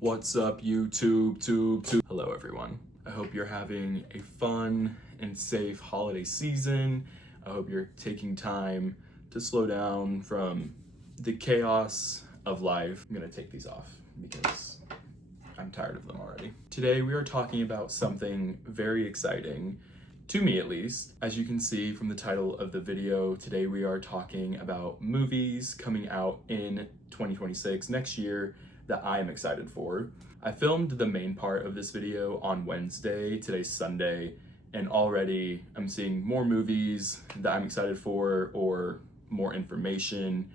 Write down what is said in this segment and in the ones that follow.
What's up, YouTube? Hello, everyone. I hope you're having a fun and safe holiday season. I hope you're taking time to slow down from the chaos of life. I'm gonna take these off because I'm tired of them already. Today, we are talking about something very exciting, to me at least. As you can see from the title of the video, today we are talking about movies coming out in 2026, next year, that I am excited for. I filmed the main part of this video on Wednesday, today's Sunday, and already I'm seeing more movies that I'm excited for, or more information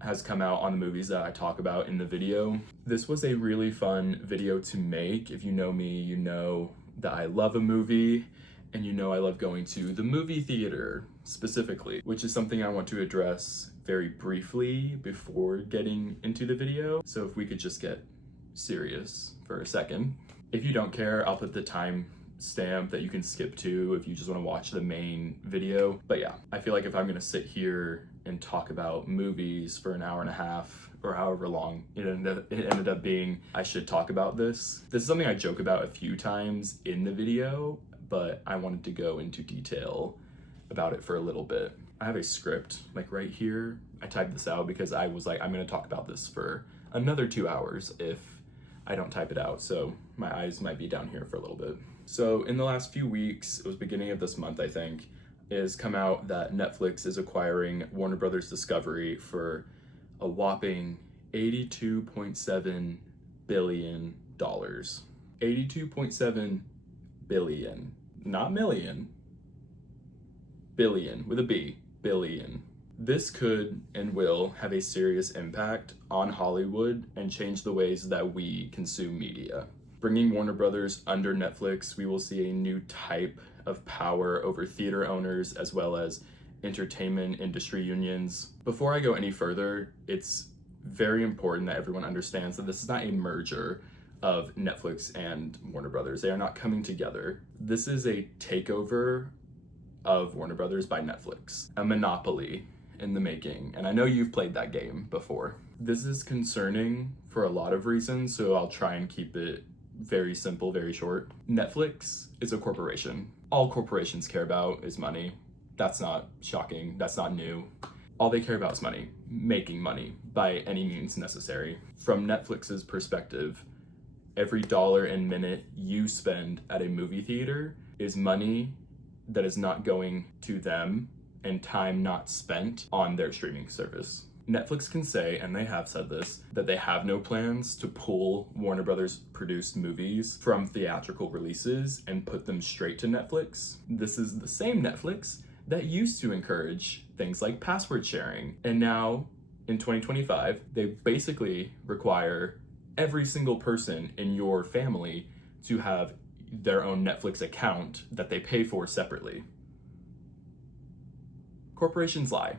has come out on the movies that I talk about in the video. This was a really fun video to make. If you know me, you know that I love a movie, and you know I love going to the movie theater specifically, which is something I want to address very briefly before getting into the video. So if we could just get serious for a second. If you don't care, I'll put the time stamp that you can skip to if you just want to watch the main video. But yeah, I feel like if I'm gonna sit here and talk about movies for an hour and a half or however long it ended up being, I should talk about this. This is something I joke about a few times in the video, but I wanted to go into detail about it for a little bit. I have a script like right here. I typed this out because I was like, I'm gonna talk about this for another 2 hours if I don't type it out. So my eyes might be down here for a little bit. So in the last few weeks, it was beginning of this month, I think, it has come out that Netflix is acquiring Warner Brothers Discovery for a whopping $82.7 billion. $82.7 billion, not million, billion with a B, billion. This could and will have a serious impact on Hollywood and change the ways that we consume media. Bringing Warner Brothers under Netflix, we will see a new type of power over theater owners as well as entertainment industry unions. Before I go any further, it's very important that everyone understands that this is not a merger of Netflix and Warner Brothers. They are not coming together. This is a takeover of Warner Brothers by Netflix, a monopoly in the making. And I know you've played that game before. This is concerning for a lot of reasons, so I'll try and keep it very simple, very short. Netflix is a corporation. All corporations care about is money. That's not shocking. That's not new. All they care about is money, making money by any means necessary. From Netflix's perspective, every dollar and minute you spend at a movie theater is money that is not going to them and time not spent on their streaming service. Netflix can say, and they have said this, that they have no plans to pull Warner Brothers produced movies from theatrical releases and put them straight to Netflix. This is the same Netflix that used to encourage things like password sharing. And now in 2025, they basically require every single person in your family to have their own Netflix account that they pay for separately. Corporations lie,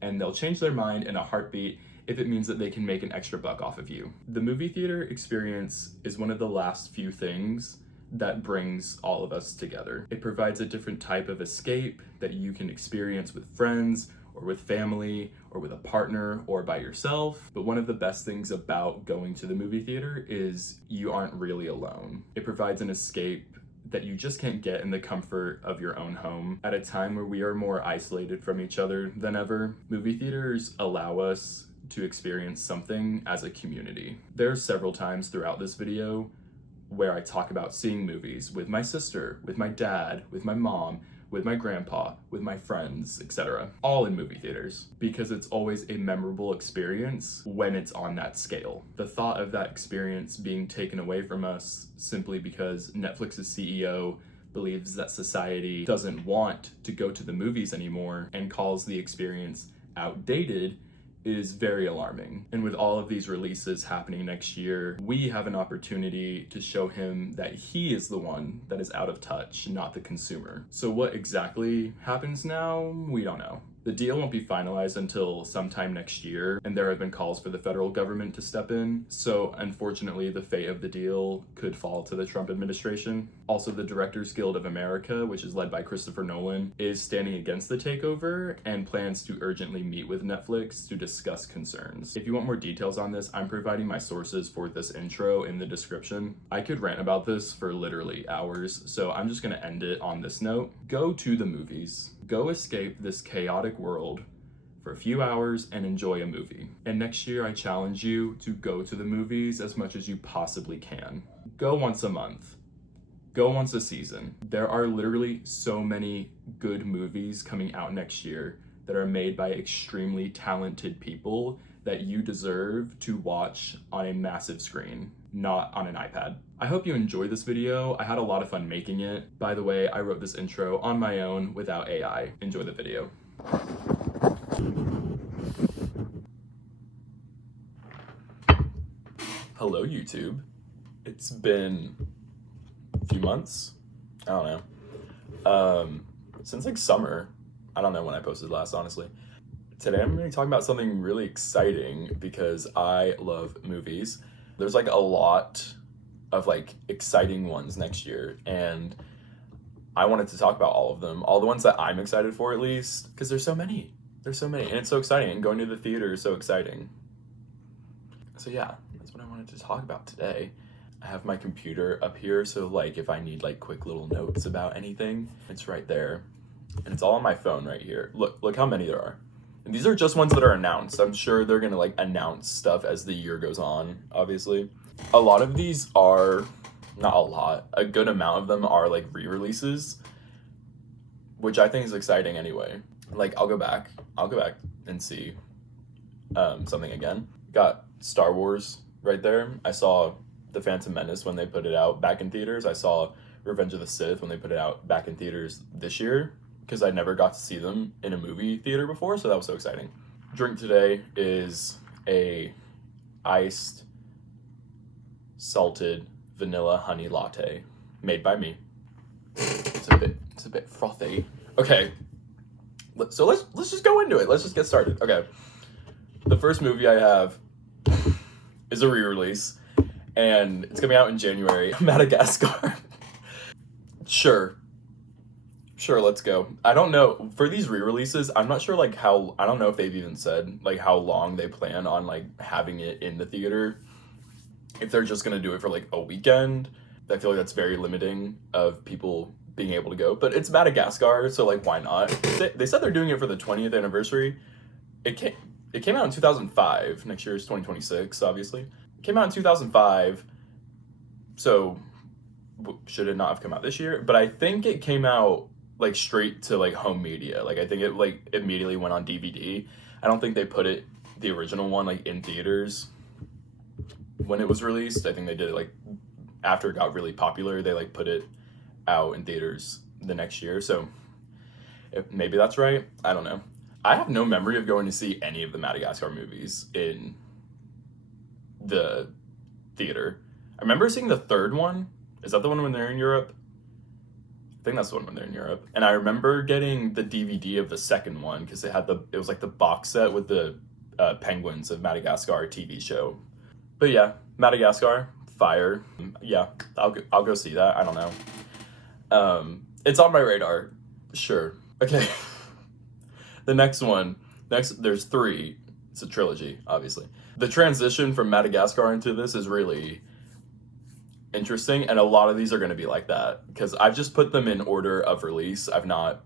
and they'll change their mind in a heartbeat if it means that they can make an extra buck off of you. The movie theater experience is one of the last few things that brings all of us together. It provides a different type of escape that you can experience with friends, or with family, or with a partner, or by yourself. But one of the best things about going to the movie theater is you aren't really alone. It provides an escape that you just can't get in the comfort of your own home. At a time where we are more isolated from each other than ever, movie theaters allow us to experience something as a community. There are several times throughout this video where I talk about seeing movies with my sister, with my dad, with my mom, with my grandpa, with my friends, etc. All in movie theaters, because it's always a memorable experience when it's on that scale. The thought of that experience being taken away from us simply because Netflix's CEO believes that society doesn't want to go to the movies anymore and calls the experience outdated is very alarming. And with all of these releases happening next year, we have an opportunity to show him that he is the one that is out of touch, not the consumer. So what exactly happens now? We don't know. The deal won't be finalized until sometime next year, and there have been calls for the federal government to step in. So unfortunately, the fate of the deal could fall to the Trump administration. Also, the Directors Guild of America, which is led by Christopher Nolan, is standing against the takeover and plans to urgently meet with Netflix to discuss concerns. If you want more details on this, I'm providing my sources for this intro in the description. I could rant about this for literally hours, so I'm just gonna end it on this note. Go to the movies. Go escape this chaotic world for a few hours and enjoy a movie. And next year, I challenge you to go to the movies as much as you possibly can. Go once a month. Go once a season. There are literally so many good movies coming out next year that are made by extremely talented people that you deserve to watch on a massive screen, not on an iPad. I hope you enjoyed this video. I had a lot of fun making it. By the way, I wrote this intro on my own without AI. Enjoy the video. Hello, YouTube. It's been a few months. I don't know. Since like summer. I don't know when I posted last, honestly. Today I'm going to be talking about something really exciting because I love movies. There's like a lot of like exciting ones next year, and I wanted to talk about all of them, all the ones that I'm excited for at least, because there's so many, and it's so exciting, and going to the theater is so exciting. So yeah, that's what I wanted to talk about today. I have my computer up here, so like if I need like quick little notes about anything, it's right there, and it's all on my phone right here. Look how many there are. And these are just ones that are announced. I'm sure they're gonna like announce stuff as the year goes on, obviously. A lot of these are, not a lot, a good amount of them are like re-releases, which I think is exciting anyway. Like I'll go back and see something again. Got Star Wars right there. I saw The Phantom Menace when they put it out back in theaters. I saw Revenge of the Sith when they put it out back in theaters this year, because I never got to see them in a movie theater before, so that was so exciting. Drink today is a iced salted vanilla honey latte made by me. It's a bit frothy. Okay, so let's just go into it. Let's just get started. Okay, the first movie I have is a re-release, and it's coming out in January. Madagascar. Sure, let's go. I don't know, for these re-releases, I'm not sure like how, I don't know if they've even said like how long they plan on like having it in the theater. If they're just gonna do it for like a weekend, I feel like that's very limiting of people being able to go. But it's Madagascar, so like why not? They said they're doing it for the 20th anniversary. It came out in 2005. Next year is 2026, obviously. It came out in 2005, so should it not have come out this year? But I think it came out like straight to like home media. Like I think it like immediately went on DVD. I don't think they put it, the original one, like in theaters when it was released. I think they did it like after it got really popular, they like put it out in theaters the next year. So maybe that's right. I don't know. I have no memory of going to see any of the Madagascar movies in the theater. I remember seeing the third one. Is that the one when they're in Europe? I think that's the one when they're in Europe. And I remember getting the DVD of the second one because it was like the box set with the Penguins of Madagascar TV show. But yeah, Madagascar, fire. Yeah, I'll go see that. I don't know. It's on my radar. Sure. Okay. The next one. There's three. It's a trilogy, obviously. The transition from Madagascar into this is really interesting, and a lot of these are going to be like that because I've just put them in order of release. I'm not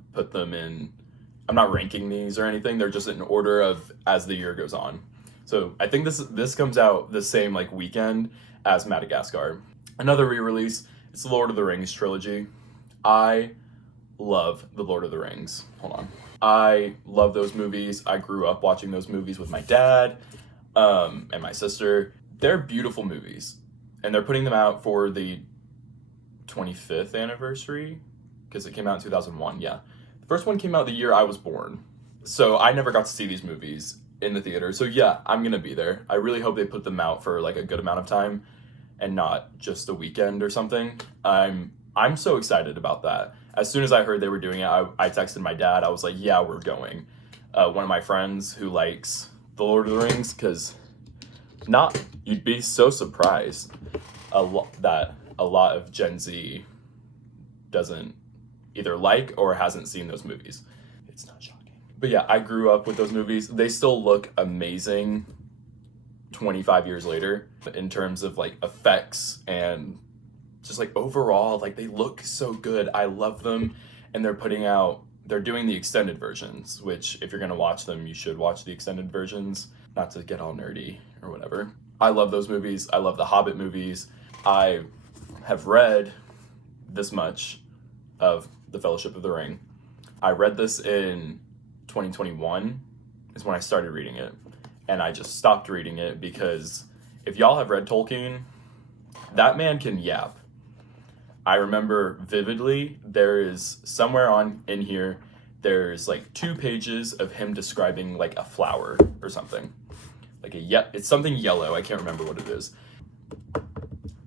ranking these or anything. They're just in order of as the year goes on. So I think this comes out the same like weekend as Madagascar. Another re-release, it's the Lord of the Rings trilogy. I love the Lord of the Rings. Hold on. I love those movies. I grew up watching those movies with my dad and my sister. They're beautiful movies. And they're putting them out for the 25th anniversary because it came out in 2001. Yeah. The first one came out the year I was born. So I never got to see these movies in the theater. So yeah, I'm going to be there. I really hope they put them out for like a good amount of time and not just a weekend or something. I'm so excited about that. As soon as I heard they were doing it, I texted my dad. I was like, yeah, we're going. one of my friends who likes The Lord of the Rings, because you'd be so surprised that a lot of Gen Z doesn't either like or hasn't seen those movies. It's not shocking. But yeah, I grew up with those movies. They still look amazing 25 years later in terms of like effects and just like overall, like they look so good. I love them. And they're doing the extended versions, which if you're gonna watch them, you should watch the extended versions, not to get all nerdy or whatever. I love those movies. I love the Hobbit movies. I have read this much of The Fellowship of the Ring. I read this in 2021 is when I started reading it. And I just stopped reading it because if y'all have read Tolkien, that man can yap. I remember vividly, there is somewhere in here, there's like 2 pages of him describing like a flower or something. Like it's something yellow. I can't remember what it is.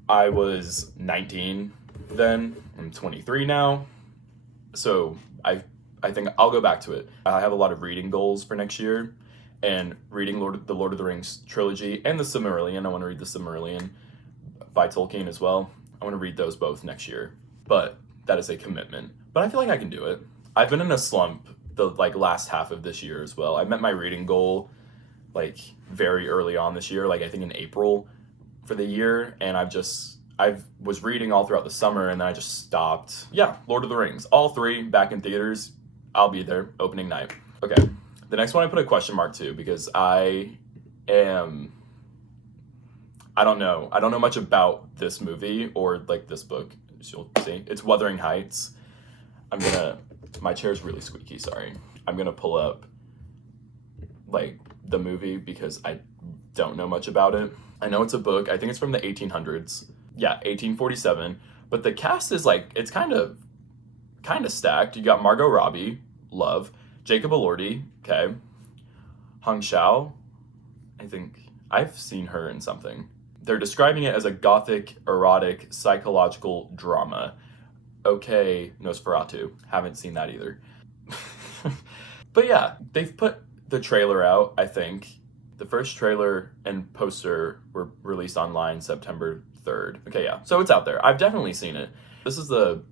I was 19 then. I'm 23 now. So I think I'll go back to it. I have a lot of reading goals for next year, and reading the Lord of the Rings trilogy and the Silmarillion. I want to read the Silmarillion by Tolkien as well. I want to read those both next year, but that is a commitment. But I feel like I can do it. I've been in a slump the like last half of this year as well. I met my reading goal like very early on this year, like I think in April for the year, and I was reading all throughout the summer and then I just stopped. Yeah, Lord of the Rings, all 3 back in theaters. I'll be there opening night. Okay, the next one I put a question mark to because I don't know much about this movie or like this book. As you'll see, it's Wuthering Heights. My chair's really squeaky, sorry. I'm gonna pull up like the movie because I don't know much about it. I know it's a book. I think it's from the 1800s. Yeah, 1847. But the cast is like, it's kind of stacked. You got Margot Robbie, love. Jacob Elordi, okay. Hung Shao, I think I've seen her in something. They're describing it as a gothic, erotic, psychological drama. Okay, Nosferatu. Haven't seen that either. But yeah, they've put the trailer out, I think. The first trailer and poster were released online September 3rd. Okay, yeah. So it's out there. I've definitely seen it. This is the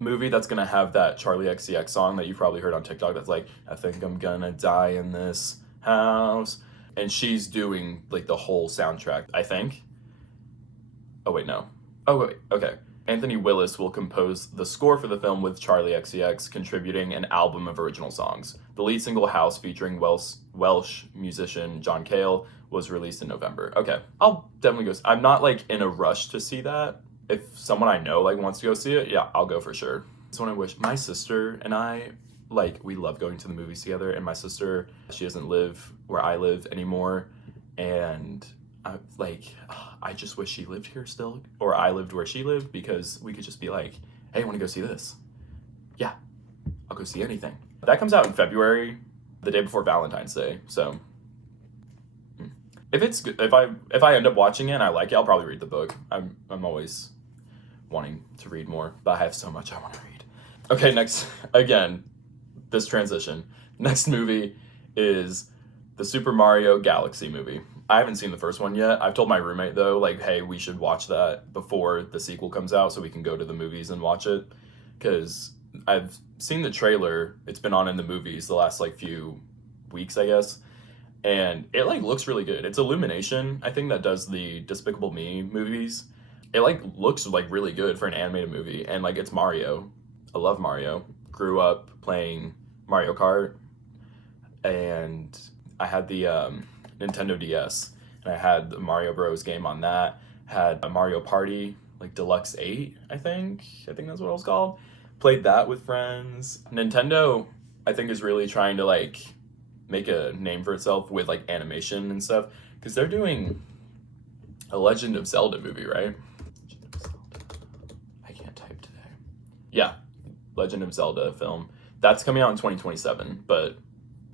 movie that's gonna have that Charlie XCX song that you probably heard on TikTok that's like, I think I'm gonna die in this house. And she's doing like the whole soundtrack, I think. Oh wait, no. Oh wait, okay. Anthony Willis will compose the score for the film with Charlie XCX contributing an album of original songs. The lead single House featuring Welsh musician John Cale was released in November. Okay, I'll definitely go. I'm not like in a rush to see that. If someone I know like wants to go see it, yeah, I'll go for sure. It's one I wish. My sister and I, like, we love going to the movies together, and my sister, she doesn't live where I live anymore, and I just wish she lived here still, or I lived where she lived, because we could just be like, hey, I want to go see this. Yeah, I'll go see anything. That comes out in February, the day before Valentine's Day, so if it's good, if I end up watching it and I like it, I'll probably read the book. I'm always wanting to read more, but I have so much I want to read. Okay, next, again, this transition. Next movie is the Super Mario Galaxy movie. I haven't seen the first one yet. I've told my roommate though, like, hey, we should watch that before the sequel comes out so we can go to the movies and watch it. Because I've seen the trailer. It's been on in the movies the last like few weeks, I guess. And it like looks really good. It's Illumination, I think, that does the Despicable Me movies. It like looks like really good for an animated movie. And like, it's Mario. I love Mario. Grew up playing Mario Kart. And I had the Nintendo DS, and I had the Mario Bros game on that. Had a Mario Party, like Deluxe 8, I think that's what it was called. Played that with friends. Nintendo, I think, is really trying to like make a name for itself with like animation and stuff, because they're doing a Legend of Zelda movie, right? Legend of Zelda. I can't type today. Yeah, Legend of Zelda film. That's coming out in 2027, but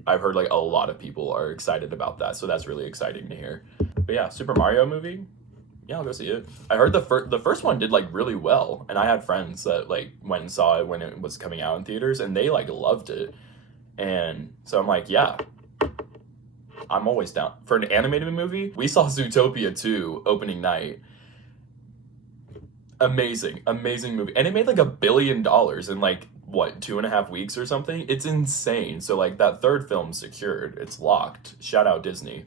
I've heard like a lot of people are excited about that, so that's really exciting to hear. But yeah, Super Mario movie, yeah, I'll go see it. I heard the first one did like really well, and I had friends that like went and saw it when it was coming out in theaters, and they like loved it. And so I'm like, yeah, I'm always down. For an animated movie, we saw Zootopia 2 opening night. Amazing movie. And it made like $1 billion in like, what, 2.5 weeks or something? It's insane. So like that third film's secured. It's locked. Shout out Disney.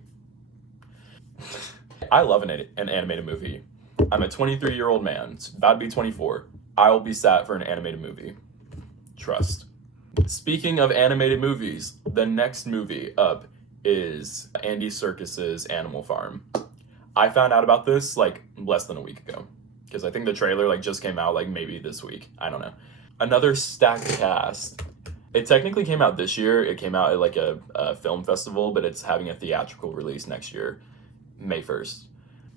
I love an animated movie. I'm a 23-year-old man, about to be 24. I will be sat for an animated movie. Trust. Speaking of animated movies, the next movie up is Andy Serkis's Animal Farm. I found out about this like less than a week ago, because I think the trailer like just came out like maybe this week. I don't know. Another stacked cast. It technically came out this year. It came out at like a film festival, but it's having a theatrical release next year, May 1st.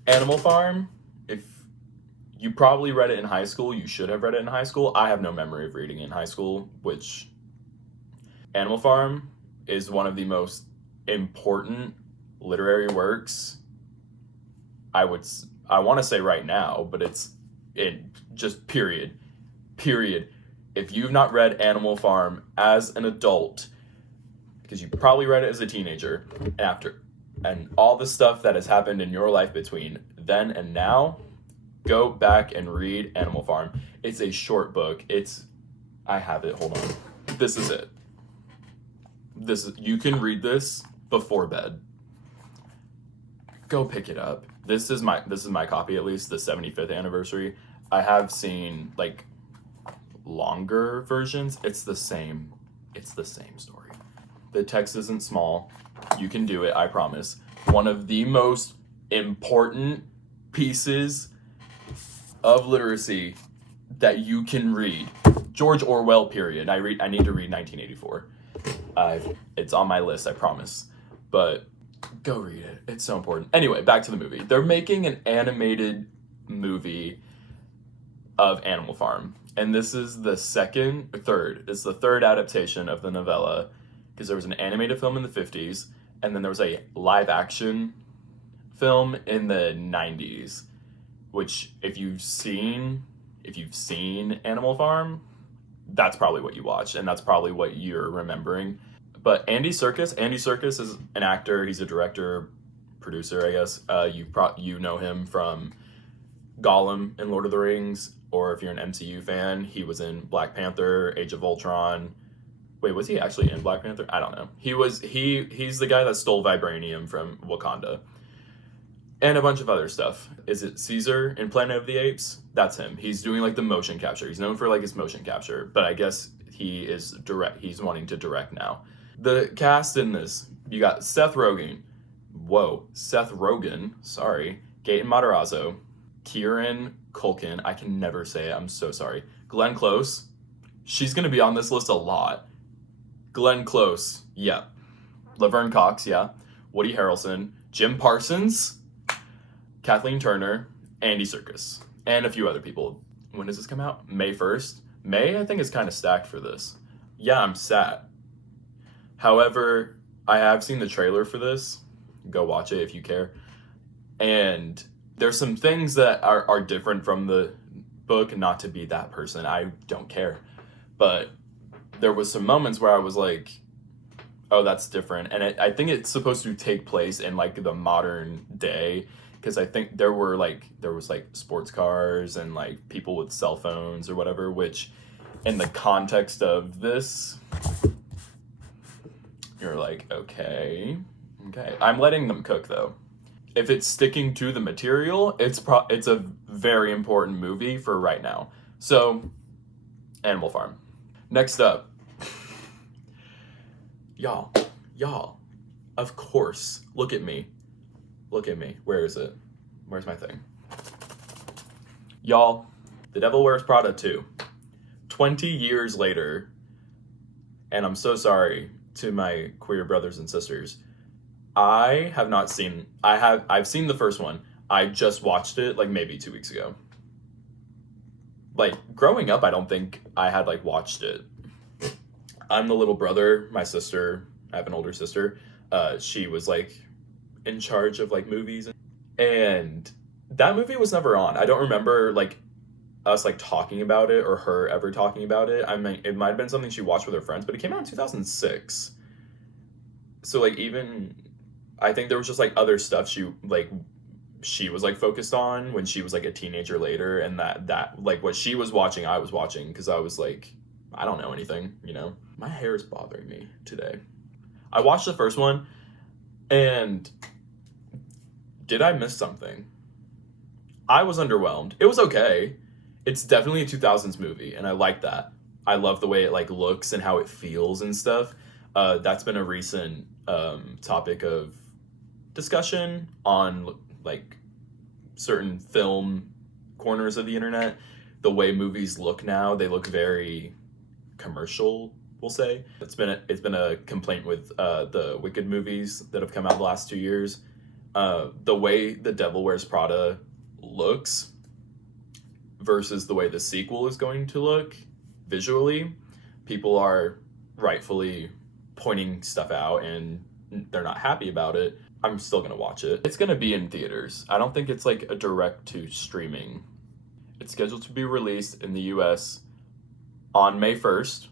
Animal Farm, if you probably read it in high school, you should have read it in high school. I have no memory of reading it in high school, which Animal Farm is one of the most important literary works I want to say right now, but it's just period. If you've not read Animal Farm as an adult, because you probably read it as a teenager, and all the stuff that has happened in your life between then and now, go back and read Animal Farm. It's a short book. I have it, hold on. This is it. You can read this before bed. Go pick it up. This is my copy, at least, the 75th anniversary. I have seen like longer versions. It's the same story. The text isn't small. You can do it, I promise. One of the most important pieces of literacy that you can read. George Orwell, period. I need to read 1984. It's on my list, I promise. But go read it. It's so important. Anyway, back to the movie. They're making an animated movie of Animal Farm. And this is the third adaptation of the novella, because there was an animated film in the 50s, and then there was a live action film in the 90s, which if you've seen Animal Farm, that's probably what you watched, and that's probably what you're remembering. But Andy Serkis is an actor. He's a director, producer, I guess. You know him from Gollum in Lord of the Rings, or if you're an MCU fan, he was in Black Panther, Age of Ultron. Wait, was he actually in Black Panther? I don't know. He's the guy that stole vibranium from Wakanda. And a bunch of other stuff. Is it Caesar in Planet of the Apes? That's him. He's doing like the motion capture. He's known for like his motion capture, but I guess he's wanting to direct now. The cast in this, you got Seth Rogen. Sorry. Gaten Matarazzo. Kieran Culkin. I can never say it. I'm so sorry. Glenn Close. She's going to be on this list a lot. Glenn Close. Yeah. Laverne Cox. Yeah. Woody Harrelson. Jim Parsons. Kathleen Turner. Andy Serkis. And a few other people. When does this come out? May 1st? May, I think, is kind of stacked for this. Yeah, I'm sad. However, I have seen the trailer for this. Go watch it if you care. And there's some things that are different from the book. Not to be that person, I don't care. But there was some moments where I was like, oh, that's different. And I think it's supposed to take place in like the modern day, because I think there was like sports cars and like people with cell phones or whatever, which in the context of this, you're like, okay. I'm letting them cook though. If it's sticking to the material, it's a very important movie for right now. So, Animal Farm. Next up. Y'all, of course, look at me. Where is it? Where's my thing? Y'all, The Devil Wears Prada 2. 20 years later, and I'm so sorry to my queer brothers and sisters, I've seen the first one. I just watched it like maybe 2 weeks ago. Like growing up, I don't think I had like watched it. I'm the little brother. My sister, I have an older sister. She was like in charge of like movies, and that movie was never on. I don't remember like us like talking about it or her ever talking about it. I mean, it might have been something she watched with her friends, but it came out in 2006. So like even I think there was just like other stuff she was like focused on when she was like a teenager later, and that like what she was watching I was watching because I was like, I don't know anything, you know. My hair is bothering me today. I watched the first one, and did I miss something? I was underwhelmed. It was okay. It's definitely a 2000s movie, and I like that. I love the way it like looks and how it feels and stuff. That's been a recent topic of discussion on like certain film corners of the internet. The way movies look now, they look very commercial, we'll say. It's been a complaint with the Wicked movies that have come out the last 2 years. The way The Devil Wears Prada looks versus the way the sequel is going to look visually, people are rightfully pointing stuff out and they're not happy about it. I'm still gonna watch it. It's gonna be in theaters. I don't think it's like a direct to streaming. It's scheduled to be released in the US on May 1st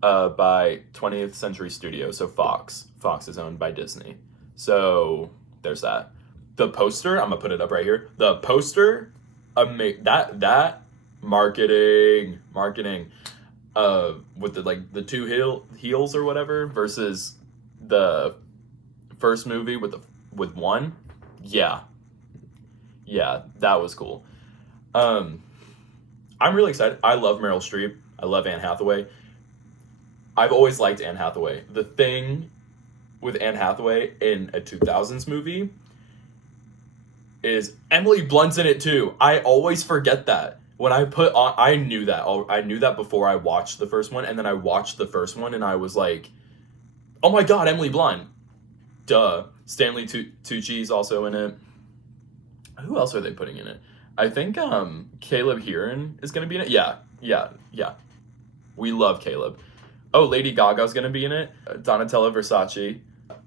by 20th Century Studios, so Fox. Fox is owned by Disney. So there's that. The poster, I'm gonna put it up right here. The poster, that marketing, with the two heels or whatever versus the first movie with one. Yeah, that was cool. I'm really excited. I love Meryl Streep. I love Anne Hathaway. I've always liked Anne Hathaway. The thing with Anne Hathaway in a 2000s movie is Emily Blunt's in it too. I always forget that. When I put on, I knew that before I watched the first one, and then I watched the first one and I was like, oh my god, Emily Blunt. Duh. Stanley Tucci's also in it. Who else are they putting in it? I think Caleb Heron is going to be in it. Yeah. We love Caleb. Oh, Lady Gaga's going to be in it. Donatella Versace.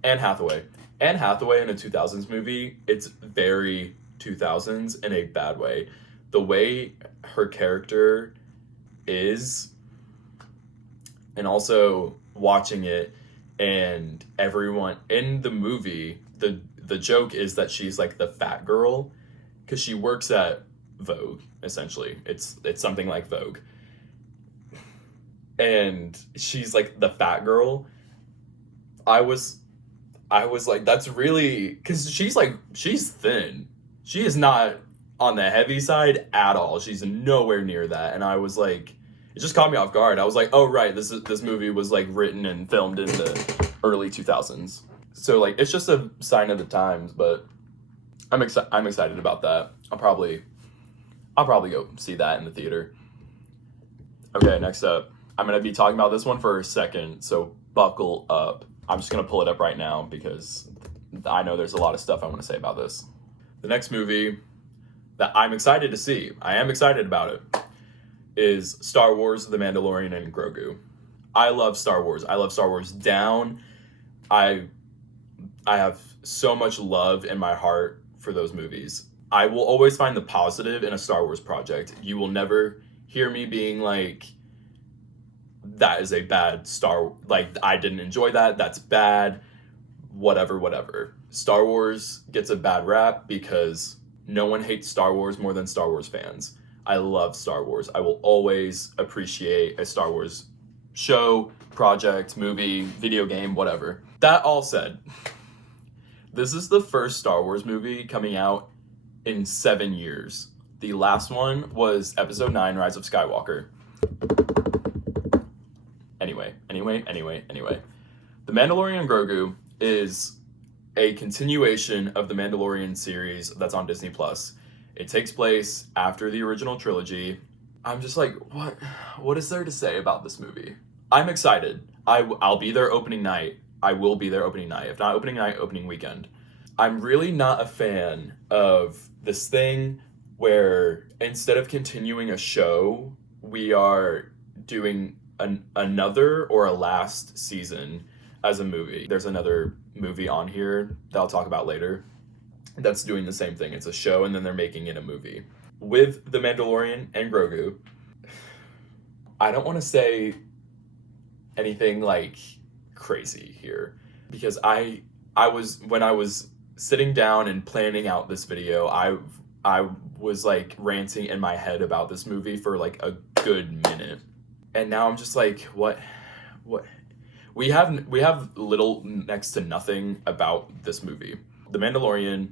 Anne Hathaway. Anne Hathaway in a 2000s movie, it's very 2000s in a bad way. The way her character is, and also watching it, and everyone in the movie, the joke is that she's like the fat girl because she works at Vogue, essentially. It's something like Vogue. And she's like the fat girl. I was like, that's really, because she's thin. She is not on the heavy side at all. She's nowhere near that. And I was like, it just caught me off guard. I was like, oh right, this movie was like written and filmed in the early 2000s. So like, it's just a sign of the times, but I'm excited about that. I'll probably go see that in the theater. Okay, next up. I'm going to be talking about this one for a second, so buckle up. I'm just going to pull it up right now because I know there's a lot of stuff I want to say about this. The next movie that I'm excited to see, I am excited about it, is Star Wars: The Mandalorian and Grogu. I love Star Wars. I love Star Wars down. I have so much love in my heart for those movies. I will always find the positive in a Star Wars project. You will never hear me being like, that is a bad like, I didn't enjoy that, that's bad, whatever. Star Wars gets a bad rap because no one hates Star Wars more than Star Wars fans. I love Star Wars. I will always appreciate a Star Wars show, project, movie, video game, whatever. That all said, this is the first Star Wars movie coming out in 7 years. The last one was Episode 9, Rise of Skywalker. Anyway. The Mandalorian Grogu is a continuation of the Mandalorian series that's on Disney+. It takes place after the original trilogy. I'm just like, what is there to say about this movie? I'm excited. I'll be there opening night. I will be there opening night. If not opening night, opening weekend. I'm really not a fan of this thing where instead of continuing a show, we are doing another or a last season as a movie. There's another movie on here that I'll talk about later that's doing the same thing. It's a show and then they're making it a movie. With The Mandalorian and Grogu, I don't want to say anything like crazy here, because I was, when I was sitting down and planning out this video, I was like ranting in my head about this movie for like a good minute. And now I'm just like, what? We have little next to nothing about this movie. The Mandalorian,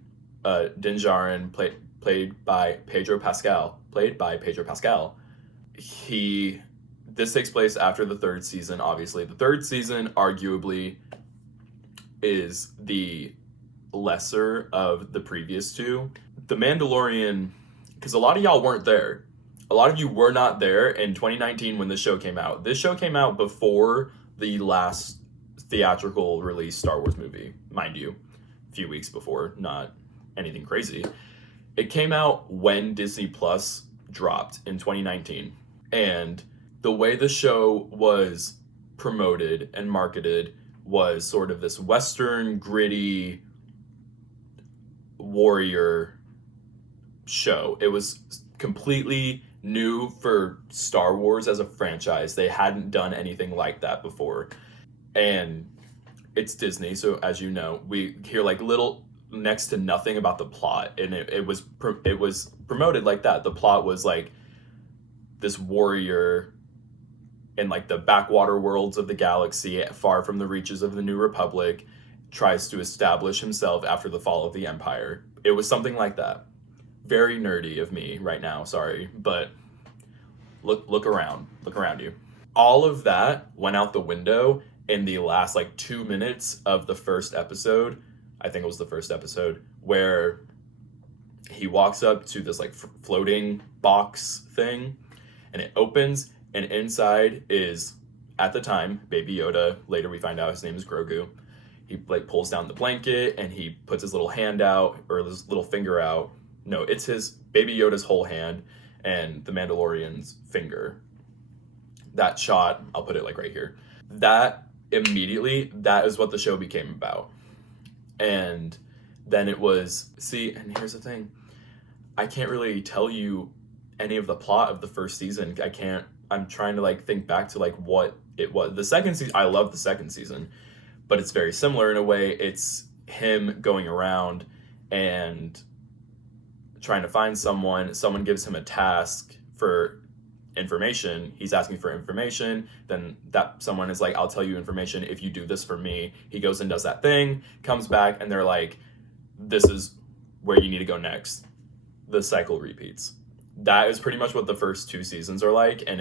Din Djarin, played by Pedro Pascal. This takes place after the third season, obviously. The third season arguably is the lesser of the previous two. The Mandalorian, because a lot of y'all weren't there. A lot of you were not there in 2019 when this show came out. This show came out before the last theatrical release Star Wars movie, mind you, a few weeks before, not anything crazy. It came out when Disney Plus dropped in 2019. And the way the show was promoted and marketed was sort of this Western, gritty warrior show. It was completely new for Star Wars as a franchise. They hadn't done anything like that before. And it's Disney, so as you know, we hear like little next to nothing about the plot, and it was promoted like that. The plot was like this warrior in like the backwater worlds of the galaxy, far from the reaches of the New Republic, tries to establish himself after the fall of the Empire. It was something like that. Very nerdy of me right now, sorry, but look around you. All of that went out the window in the last like 2 minutes of the first episode. I think it was the first episode, where he walks up to this like floating box thing, and it opens, and inside is, at the time, Baby Yoda. Later we find out his name is Grogu. He like pulls down the blanket and he puts his little hand out, or his little finger out. No, it's his Baby Yoda's whole hand and the Mandalorian's finger. That shot, I'll put it like right here. That immediately, that is what the show became about. And then it was, see, and here's the thing. I can't really tell you any of the plot of the first season. I'm trying to like think back to like what it was. The second season, I love the second season, but it's very similar in a way. It's him going around and trying to find someone gives him a task for information. He's asking for information, then that someone is like, I'll tell you information if you do this for me. He goes and does that thing, comes back, and they're like, this is where you need to go next. The cycle repeats. That is pretty much what the first two seasons are like, and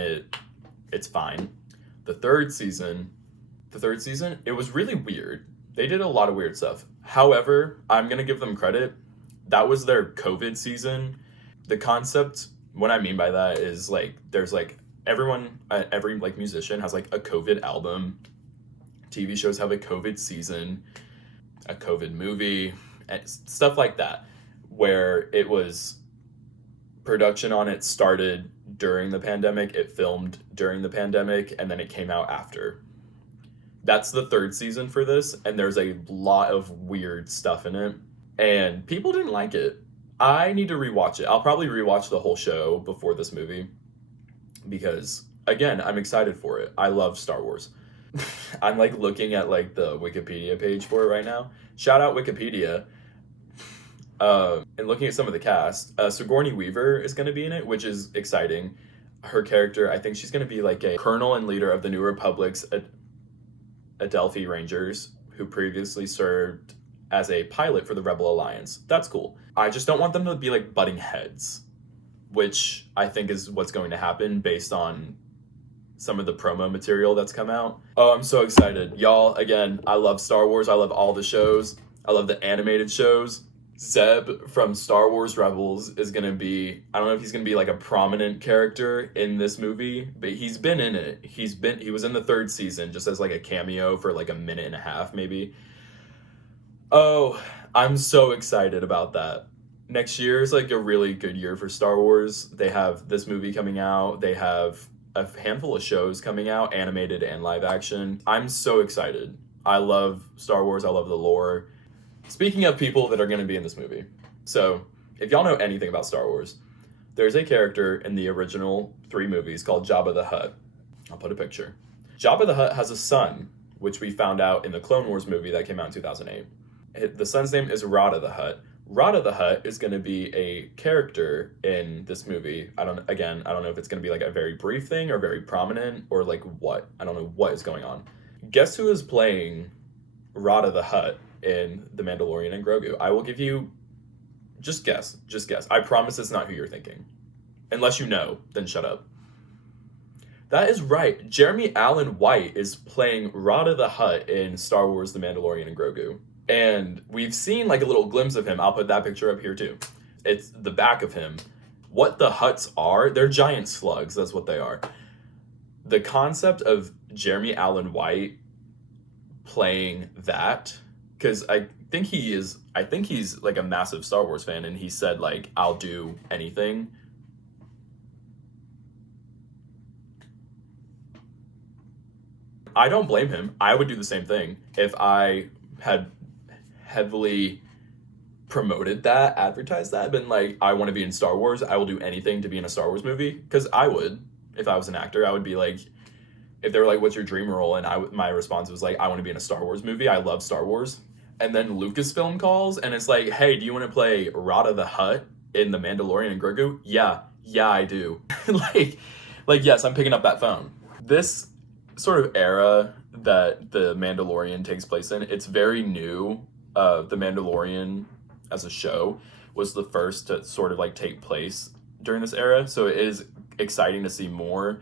it's fine. The third season, it was really weird. They did a lot of weird stuff. However, I'm gonna give them credit. That was their COVID season. The concept, what I mean by that is like, there's like everyone, every like musician has like a COVID album. TV shows have a COVID season, a COVID movie, and stuff like that, where it was production on it started during the pandemic, it filmed during the pandemic, and then it came out after. That's the third season for this, and there's a lot of weird stuff in it. And people didn't like it. I need to rewatch it. I'll probably rewatch the whole show before this movie, because, again, I'm excited for it. I love Star Wars. I'm, like, looking at, like, the Wikipedia page for it right now. Shout out Wikipedia. And looking at some of the cast, Sigourney Weaver is going to be in it, which is exciting. Her character, I think she's going to be, like, a colonel and leader of the New Republic's Adelphi Rangers, who previously served as a pilot for the Rebel Alliance. That's cool. I just don't want them to be like butting heads, which I think is what's going to happen based on some of the promo material that's come out. Oh, I'm so excited. Y'all, again, I love Star Wars. I love all the shows. I love the animated shows. Zeb from Star Wars Rebels is going to be, I don't know if he's going to be like a prominent character in this movie, but he's been in it. He was in the third season just as like a cameo for like a minute and a half maybe. Oh, I'm so excited about that. Next year is like a really good year for Star Wars. They have this movie coming out. They have a handful of shows coming out, animated and live action. I'm so excited. I love Star Wars. I love the lore. Speaking of people that are going to be in this movie. So, if y'all know anything about Star Wars, there's a character in the original 3 movies called Jabba the Hutt. I'll put a picture. Jabba the Hutt has a son which we found out in the Clone Wars movie that came out in 2008. The son's name is Rada the Hutt. Rada the Hutt is going to be a character in this movie. I don't know if it's going to be like a very brief thing or very prominent or like what. I don't know what is going on. Guess who is playing Rada the Hutt in The Mandalorian and Grogu? I will give you, just guess. I promise it's not who you're thinking. Unless you know, then shut up. That is right. Jeremy Allen White is playing Rada the Hutt in Star Wars The Mandalorian and Grogu. And we've seen like a little glimpse of him. I'll put that picture up here too. It's the back of him. What the Hutts are, they're giant slugs. That's what they are. The concept of Jeremy Allen White playing that, because I think he's like a massive Star Wars fan, and he said like, I'll do anything. I don't blame him. I would do the same thing if I had heavily promoted that, advertised that, been like, I want to be in Star Wars. I will do anything to be in a Star Wars movie. Because I would, if I was an actor, I would be like, if they were like, what's your dream role? And my response was like, I want to be in a Star Wars movie. I love Star Wars. And then Lucasfilm calls and it's like, hey, do you want to play Rada the Hutt in The Mandalorian and Grogu? Yeah, I do. like, yes, I'm picking up that phone. This sort of era that The Mandalorian takes place in, it's very new. The Mandalorian as a show was the first to sort of like take place during this era, so it is exciting to see more.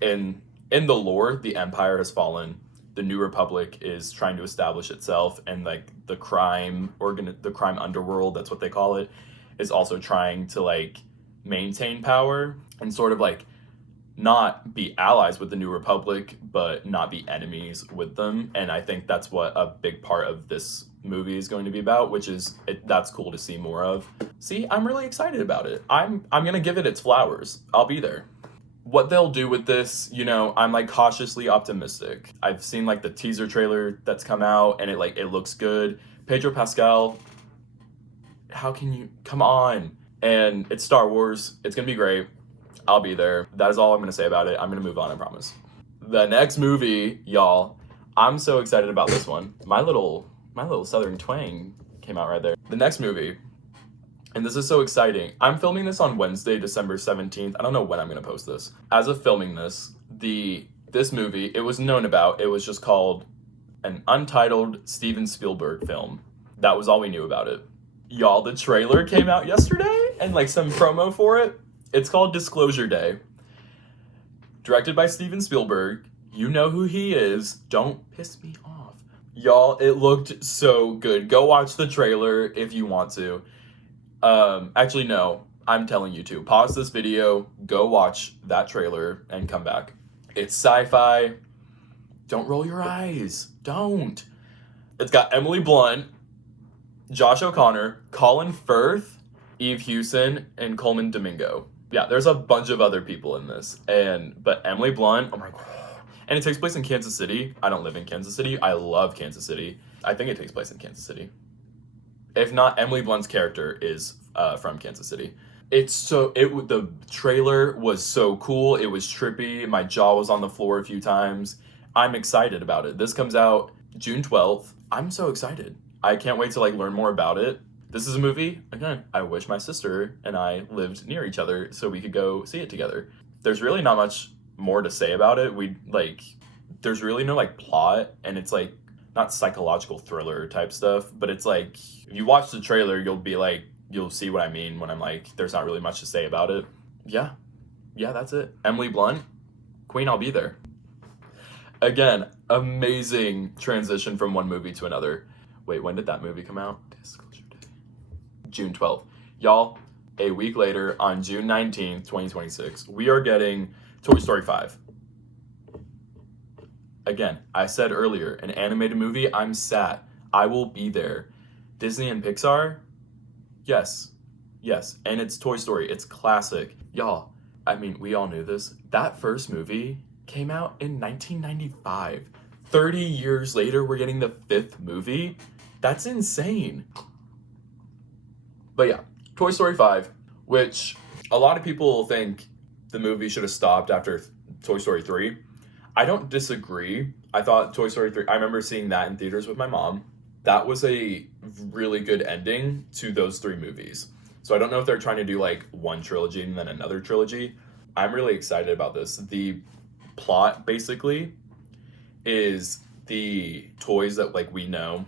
In the lore, the Empire has fallen. The New Republic is trying to establish itself, and like the crime underworld, that's what they call it, is also trying to like maintain power and sort of like not be allies with the New Republic, but not be enemies with them. And I think that's what a big part of this movie is going to be about, which is that's cool to see more of. See, I'm really excited about it. I'm gonna give it its flowers. I'll be there. What they'll do with this, I'm like cautiously optimistic. I've seen like the teaser trailer that's come out, and it looks good. Pedro Pascal, how can you come on? And it's Star Wars. It's gonna be great. I'll be there. That is all I'm going to say about it. I'm going to move on, I promise. The next movie, y'all, I'm so excited about this one. My little southern twang came out right there. The next movie, and this is so exciting. I'm filming this on Wednesday, December 17th. I don't know when I'm going to post this. As of filming this movie, it was known about. It was just called an untitled Steven Spielberg film. That was all we knew about it. Y'all, the trailer came out yesterday and like some promo for it. It's called Disclosure Day. Directed by Steven Spielberg. You know who he is. Don't piss me off. Y'all, it looked so good. Go watch the trailer if you want to. Actually, no. I'm telling you to. Pause this video, go watch that trailer, and come back. It's sci-fi. Don't roll your eyes. Don't. It's got Emily Blunt, Josh O'Connor, Colin Firth, Eve Hewson, and Coleman Domingo. Yeah, there's a bunch of other people in this, but Emily Blunt, I'm like, and it takes place in Kansas City. I don't live in Kansas City. I love Kansas City. I think it takes place in Kansas City. If not, Emily Blunt's character is from Kansas City. The trailer was so cool. It was trippy. My jaw was on the floor a few times. I'm excited about it. This comes out June 12th. I'm so excited. I can't wait to learn more about it. This is a movie, again, I wish my sister and I lived near each other so we could go see it together. There's really not much more to say about it. There's really no plot, and it's not psychological thriller type stuff, but it's if you watch the trailer, you'll see what I mean when I'm there's not really much to say about it. Yeah, that's it. Emily Blunt, Queen, I'll be there. Again, amazing transition from one movie to another. Wait, when did that movie come out? June 12th. Y'all, a week later, on June 19th, 2026, we are getting Toy Story 5. Again, I said earlier, an animated movie, I'm sat. I will be there. Disney and Pixar? Yes. And it's Toy Story. It's classic. Y'all, we all knew this. That first movie came out in 1995. 30 years later, we're getting the 5th movie? That's insane. But yeah, Toy Story 5, which a lot of people think the movie should have stopped after Toy Story 3. I don't disagree. I thought Toy Story 3, I remember seeing that in theaters with my mom. That was a really good ending to those 3 movies. So I don't know if they're trying to do like one trilogy and then another trilogy. I'm really excited about this. The plot basically is the toys that like we know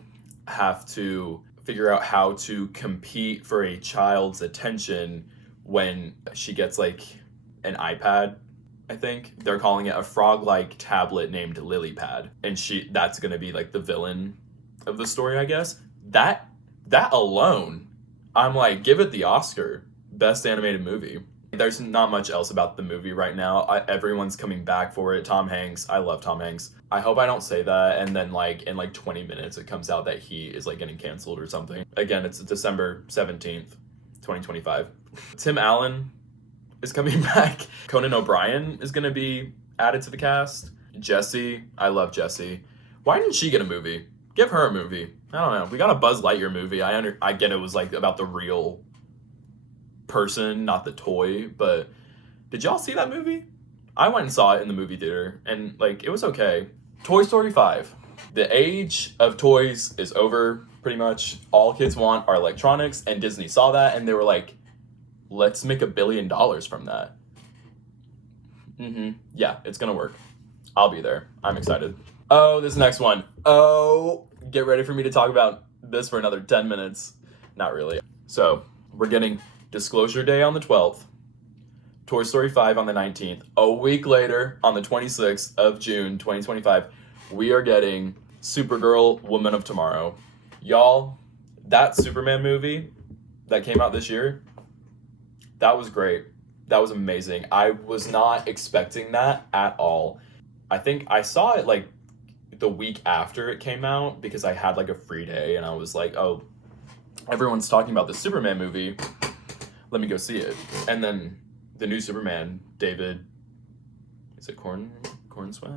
have to figure out how to compete for a child's attention when she gets like an iPad. I think they're calling it a frog-like tablet named Lilypad, and that's going to be like the villain of the story, I guess. That alone, I'm like, give it the Oscar, best animated movie. There's not much else about the movie right now. Everyone's coming back for it. Tom Hanks, I love Tom Hanks. I hope I don't say that and then like in like 20 minutes it comes out that he is like getting canceled or something. Again, it's December 17th, 2025. Tim Allen is coming back. Conan O'Brien is going to be added to the cast. Jessie, I love Jessie. Why didn't she get a movie? Give her a movie. I don't know. We got a Buzz Lightyear movie. I get it was like about the real person, not the toy, but did y'all see that movie? I went and saw it in the movie theater and like it was okay. Toy Story 5. The age of toys is over pretty much. All kids want are electronics, and Disney saw that and they were like, let's make $1 billion from that. Yeah, it's gonna work. I'll be there. I'm excited. Oh, this next one. Oh, get ready for me to talk about this for another 10 minutes. Not really. So, we're getting Disclosure Day on the 12th. Toy Story 5 on the 19th. A week later, on the 26th of June, 2025, we are getting Supergirl, Woman of Tomorrow. Y'all, that Superman movie that came out this year, that was great. That was amazing. I was not expecting that at all. I think I saw it like the week after it came out because I had like a free day and I was like, oh, everyone's talking about the Superman movie. Let me go see it. And then the new Superman, David, is it Cornsweet?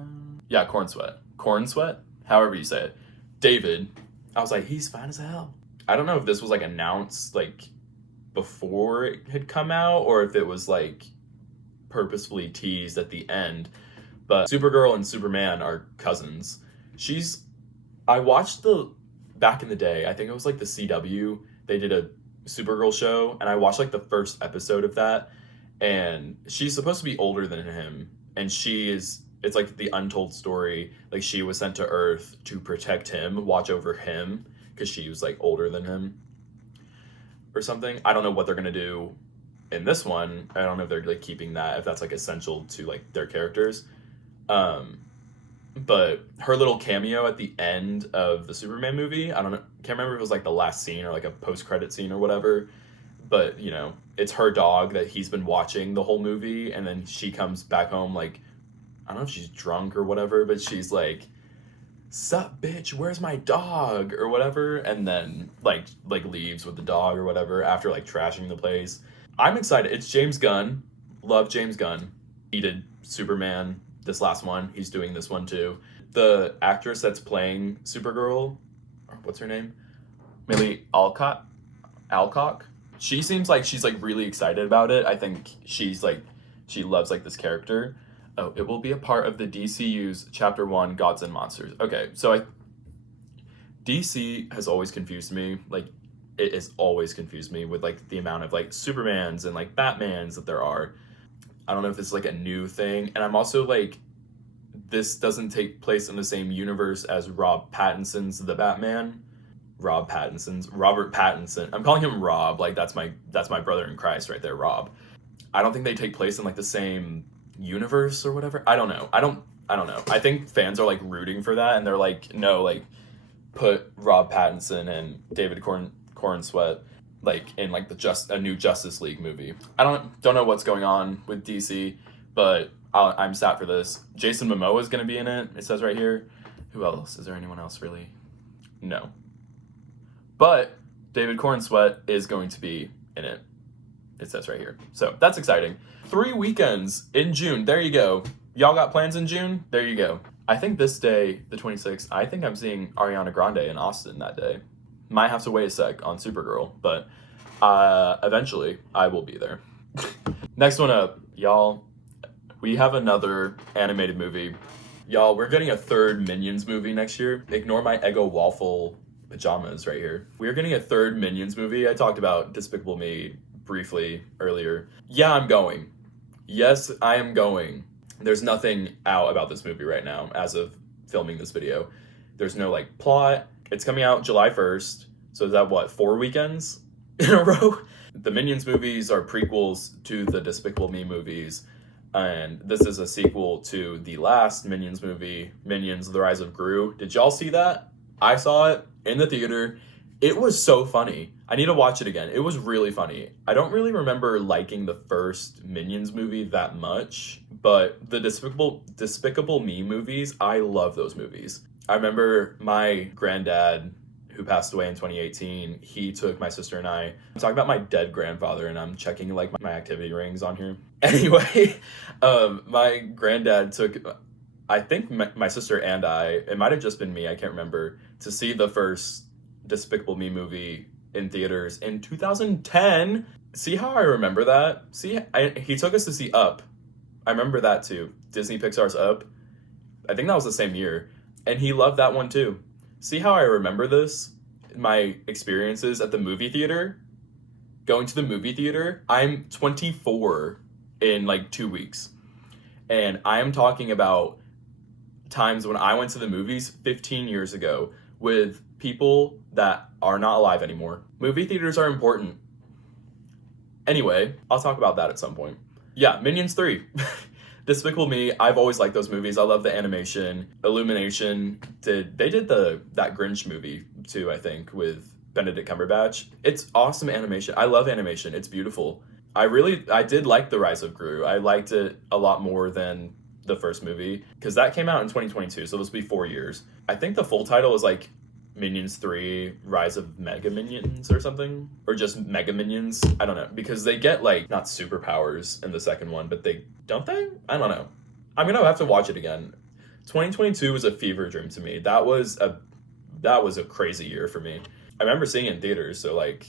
Yeah, Cornsweet, however you say it. David, I was like, he's fine as hell. I don't know if this was like announced like before it had come out or if it was like purposefully teased at the end, but Supergirl and Superman are cousins. I watched back in the day, I think it was like the CW, they did a Supergirl show and I watched like the first episode of that, and she's supposed to be older than him, and it's like the untold story, like she was sent to Earth to protect him, watch over him, because she was like older than him or something. I don't know what they're gonna do in this one. I don't know if they're like keeping that, if that's like essential to like their characters. But her little cameo at the end of the Superman movie, I don't know, can't remember if it was like the last scene or like a post-credit scene or whatever, but you know, it's her dog that he's been watching the whole movie, and then she comes back home like, I don't know if she's drunk or whatever, but she's like, sup bitch, where's my dog or whatever, and then like leaves with the dog or whatever after like trashing the place. I'm excited. It's James Gunn. Love James Gunn. He did Superman, this last one. He's doing this one too. The actress that's playing Supergirl, what's her name? Millie Alcock. She seems like she's like really excited about it. I think she loves like this character. Oh, it will be a part of the DCU's Chapter 1 Gods and Monsters. Okay, so DC has always confused me. Like, it has always confused me with like the amount of like Supermans and like Batmans that there are. I don't know if it's like a new thing. And I'm also like, this doesn't take place in the same universe as Robert Pattinson's The Batman. Robert Pattinson. I'm calling him Rob. Like that's my brother in Christ right there, Rob. I don't think they take place in like the same universe or whatever. I don't know. I don't know. I think fans are like rooting for that and they're like, no, like put Rob Pattinson and David Cornsweet like in like a new Justice League movie. I don't know what's going on with DC, but I'm sad for this. Jason Momoa is going to be in it. It says right here. Who else? Is there anyone else really? No. But David Cornsweet is going to be in it. It says right here. So that's exciting. 3 weekends in June. There you go. Y'all got plans in June? There you go. I think this day, the 26th, I think I'm seeing Ariana Grande in Austin that day. Might have to wait a sec on Supergirl, but eventually I will be there. Next one up, y'all. We have another animated movie. Y'all, we're getting a third Minions movie next year. Ignore my Eggo waffle pajamas right here. We're getting a third Minions movie. I talked about Despicable Me briefly earlier. Yeah, I'm going. Yes, I am going. There's nothing out about this movie right now as of filming this video. There's no like plot. It's coming out July 1st. So is that what, 4 weekends in a row? The Minions movies are prequels to the Despicable Me movies. And this is a sequel to the last Minions movie, Minions: The Rise of Gru. Did y'all see that? I saw it in the theater. It was so funny. I need to watch it again. It was really funny. I don't really remember liking the first Minions movie that much, but the Despicable Me movies, I love those movies. I remember my granddad, who passed away in 2018, he took my sister and I'm talking about my dead grandfather, and I'm checking like my activity rings on here. Anyway, my granddad took, I think my sister and it might have just been me, I can't remember, to see the first Despicable Me movie in theaters in 2010. See how I remember that? He took us to see Up. I remember that too. Disney Pixar's Up. I think that was the same year. And he loved that one too. See how I remember this? My experiences at the movie theater? Going to the movie theater? I'm 24 in like 2 weeks. And I am talking about times when I went to the movies 15 years ago with people that are not alive anymore. Movie theaters are important. Anyway, I'll talk about that at some point. Yeah, Minions 3. Despicable Me, I've always liked those movies. I love the animation. Illumination they did that Grinch movie too, I think, with Benedict Cumberbatch. It's awesome animation. I love animation. It's beautiful. I did like The Rise of Gru. I liked it a lot more than the first movie because that came out in 2022, so this will be 4 years. I think the full title is like Minions 3 Rise of Mega Minions or something, or just Mega Minions. I don't know, because they get like not superpowers in the second one, but don't they? I don't know. I'm gonna have to watch it again. 2022 was a fever dream to me. That was a crazy year for me. I remember seeing it in theaters, so like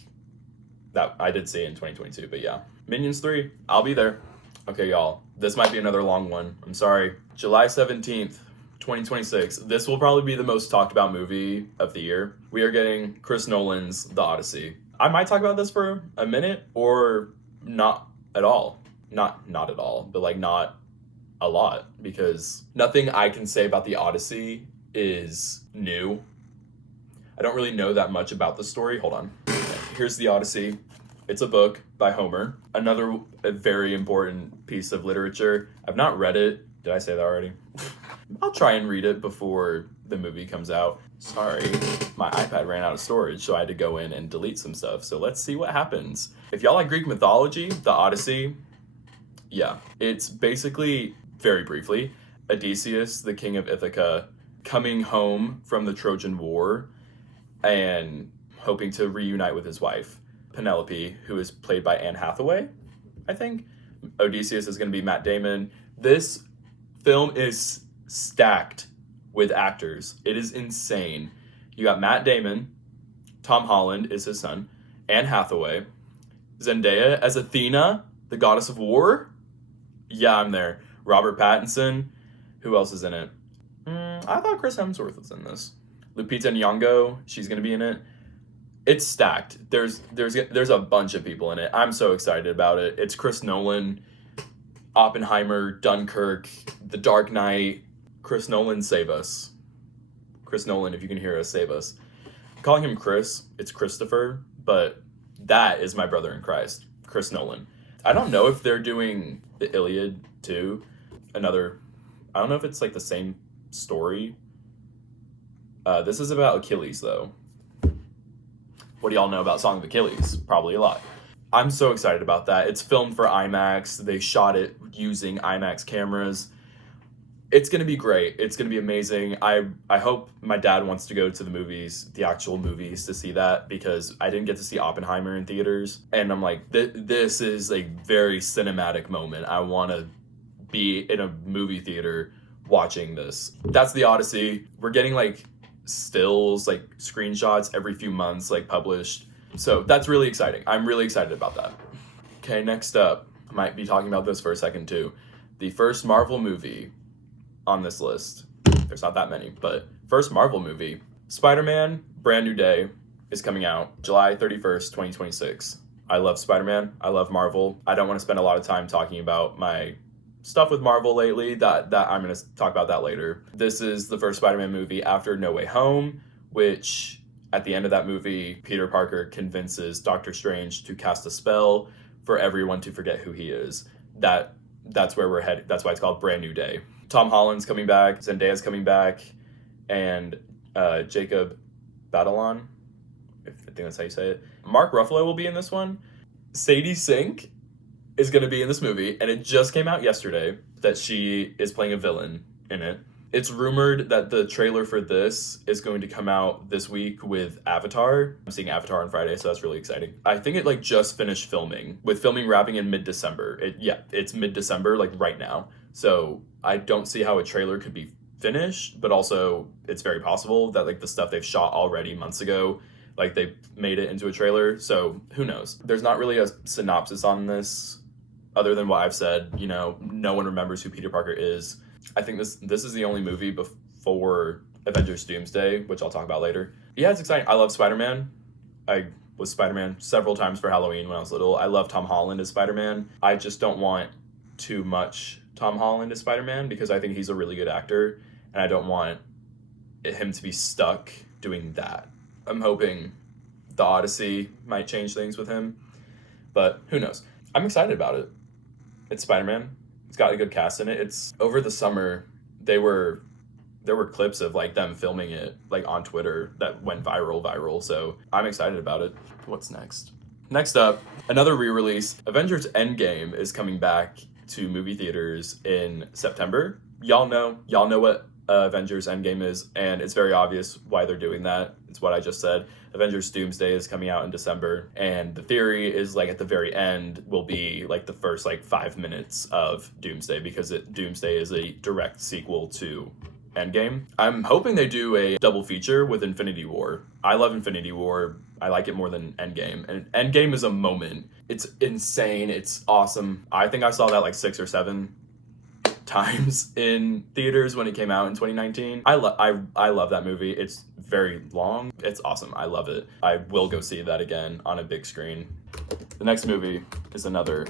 that I did see it in 2022, but yeah. Minions 3, I'll be there. Okay, y'all, this might be another long one. I'm sorry. July 17th, 2026. This will probably be the most talked about movie of the year. We are getting Chris Nolan's The Odyssey. I might talk about this for a minute or not at all. Not at all, but like not a lot, because nothing I can say about The Odyssey is new. I don't really know that much about the story. Hold on. Here's The Odyssey. It's a book by Homer. Another very important piece of literature. I've not read it. Did I say that already? I'll try and read it before the movie comes out. Sorry, my iPad ran out of storage, so I had to go in and delete some stuff. So let's see what happens. If y'all like Greek mythology, The Odyssey, yeah. It's basically, very briefly, Odysseus, the king of Ithaca, coming home from the Trojan War and hoping to reunite with his wife, Penelope, who is played by Anne Hathaway, I think. Odysseus is going to be Matt Damon. This film is stacked with actors. It is insane. You got Matt Damon, Tom Holland is his son, Anne Hathaway, Zendaya as Athena, the goddess of war. Yeah, I'm there. Robert Pattinson. Who else is in it? I thought Chris Hemsworth was in this. Lupita Nyong'o, she's gonna be in it. It's stacked. There's a bunch of people in it. I'm so excited about it. It's Chris Nolan, Oppenheimer, Dunkirk, The Dark Knight. Chris Nolan, save us. Chris Nolan, if you can hear us, save us. I'm calling him Chris. It's Christopher, but that is my brother in Christ, Chris Nolan. I don't know if they're doing the Iliad too. I don't know if it's like the same story. This is about Achilles though. What do y'all know about Song of Achilles? Probably a lot. I'm so excited about that. It's filmed for IMAX. They shot it using IMAX cameras. It's going to be great. It's going to be amazing. I hope my dad wants to go to the movies, the actual movies, to see that, because I didn't get to see Oppenheimer in theaters. And I'm like, this is a very cinematic moment. I want to be in a movie theater watching this. That's The Odyssey. We're getting like stills, like screenshots every few months, like published. So that's really exciting. I'm really excited about that. Okay, next up, I might be talking about this for a second too. The first Marvel movie on this list There's not that many. But first Marvel movie, Spider-Man Brand New Day is coming out July 31st, 2026. I love Spider-Man. I love Marvel. I don't want to spend a lot of time talking about my stuff with Marvel lately. That I'm going to talk about that later. This is the first Spider-Man movie after No Way Home, which at the end of that movie, Peter Parker convinces Doctor Strange to cast a spell for everyone to forget who he is. That's where we're headed. That's why it's called Brand New Day. Tom Holland's coming back, Zendaya's coming back, and Jacob Batalon, I think that's how you say it. Mark Ruffalo will be in this one. Sadie Sink is going to be in this movie, and it just came out yesterday that she is playing a villain in it. It's rumored that the trailer for this is going to come out this week with Avatar. I'm seeing Avatar on Friday, so that's really exciting. I think it like just finished filming, with filming wrapping in mid-December. It's mid-December, like right now. So I don't see how a trailer could be finished, but also it's very possible that like the stuff they've shot already months ago, like they made it into a trailer. So who knows? There's not really a synopsis on this other than what I've said. You know, no one remembers who Peter Parker is. I think this is the only movie before Avengers Doomsday, which I'll talk about later. Yeah, it's exciting. I love Spider-Man. I was Spider-Man several times for Halloween when I was little. I love Tom Holland as Spider-Man. I just don't want too much Tom Holland as Spider-Man because I think he's a really good actor, and I don't want him to be stuck doing that. I'm hoping the Odyssey might change things with him, but who knows? I'm excited about it. It's Spider-Man. It's got a good cast in it. It's over the summer, there were clips of like them filming it like on Twitter that went viral. So I'm excited about it. What's next? Next up, another re-release. Avengers Endgame is coming back to movie theaters in September. Y'all know what Avengers Endgame is, and it's very obvious why they're doing that. It's what I just said. Avengers Doomsday is coming out in December, and the theory is like at the very end will be like the first like 5 minutes of Doomsday, because Doomsday is a direct sequel to Endgame. I'm hoping they do a double feature with Infinity War. I love Infinity War. I like it more than Endgame, and Endgame is a moment. It's insane. It's awesome. I think I saw that like 6 or 7 times in theaters when it came out in 2019. I love that movie. It's very long. It's awesome. I love it. I will go see that again on a big screen. The next movie is another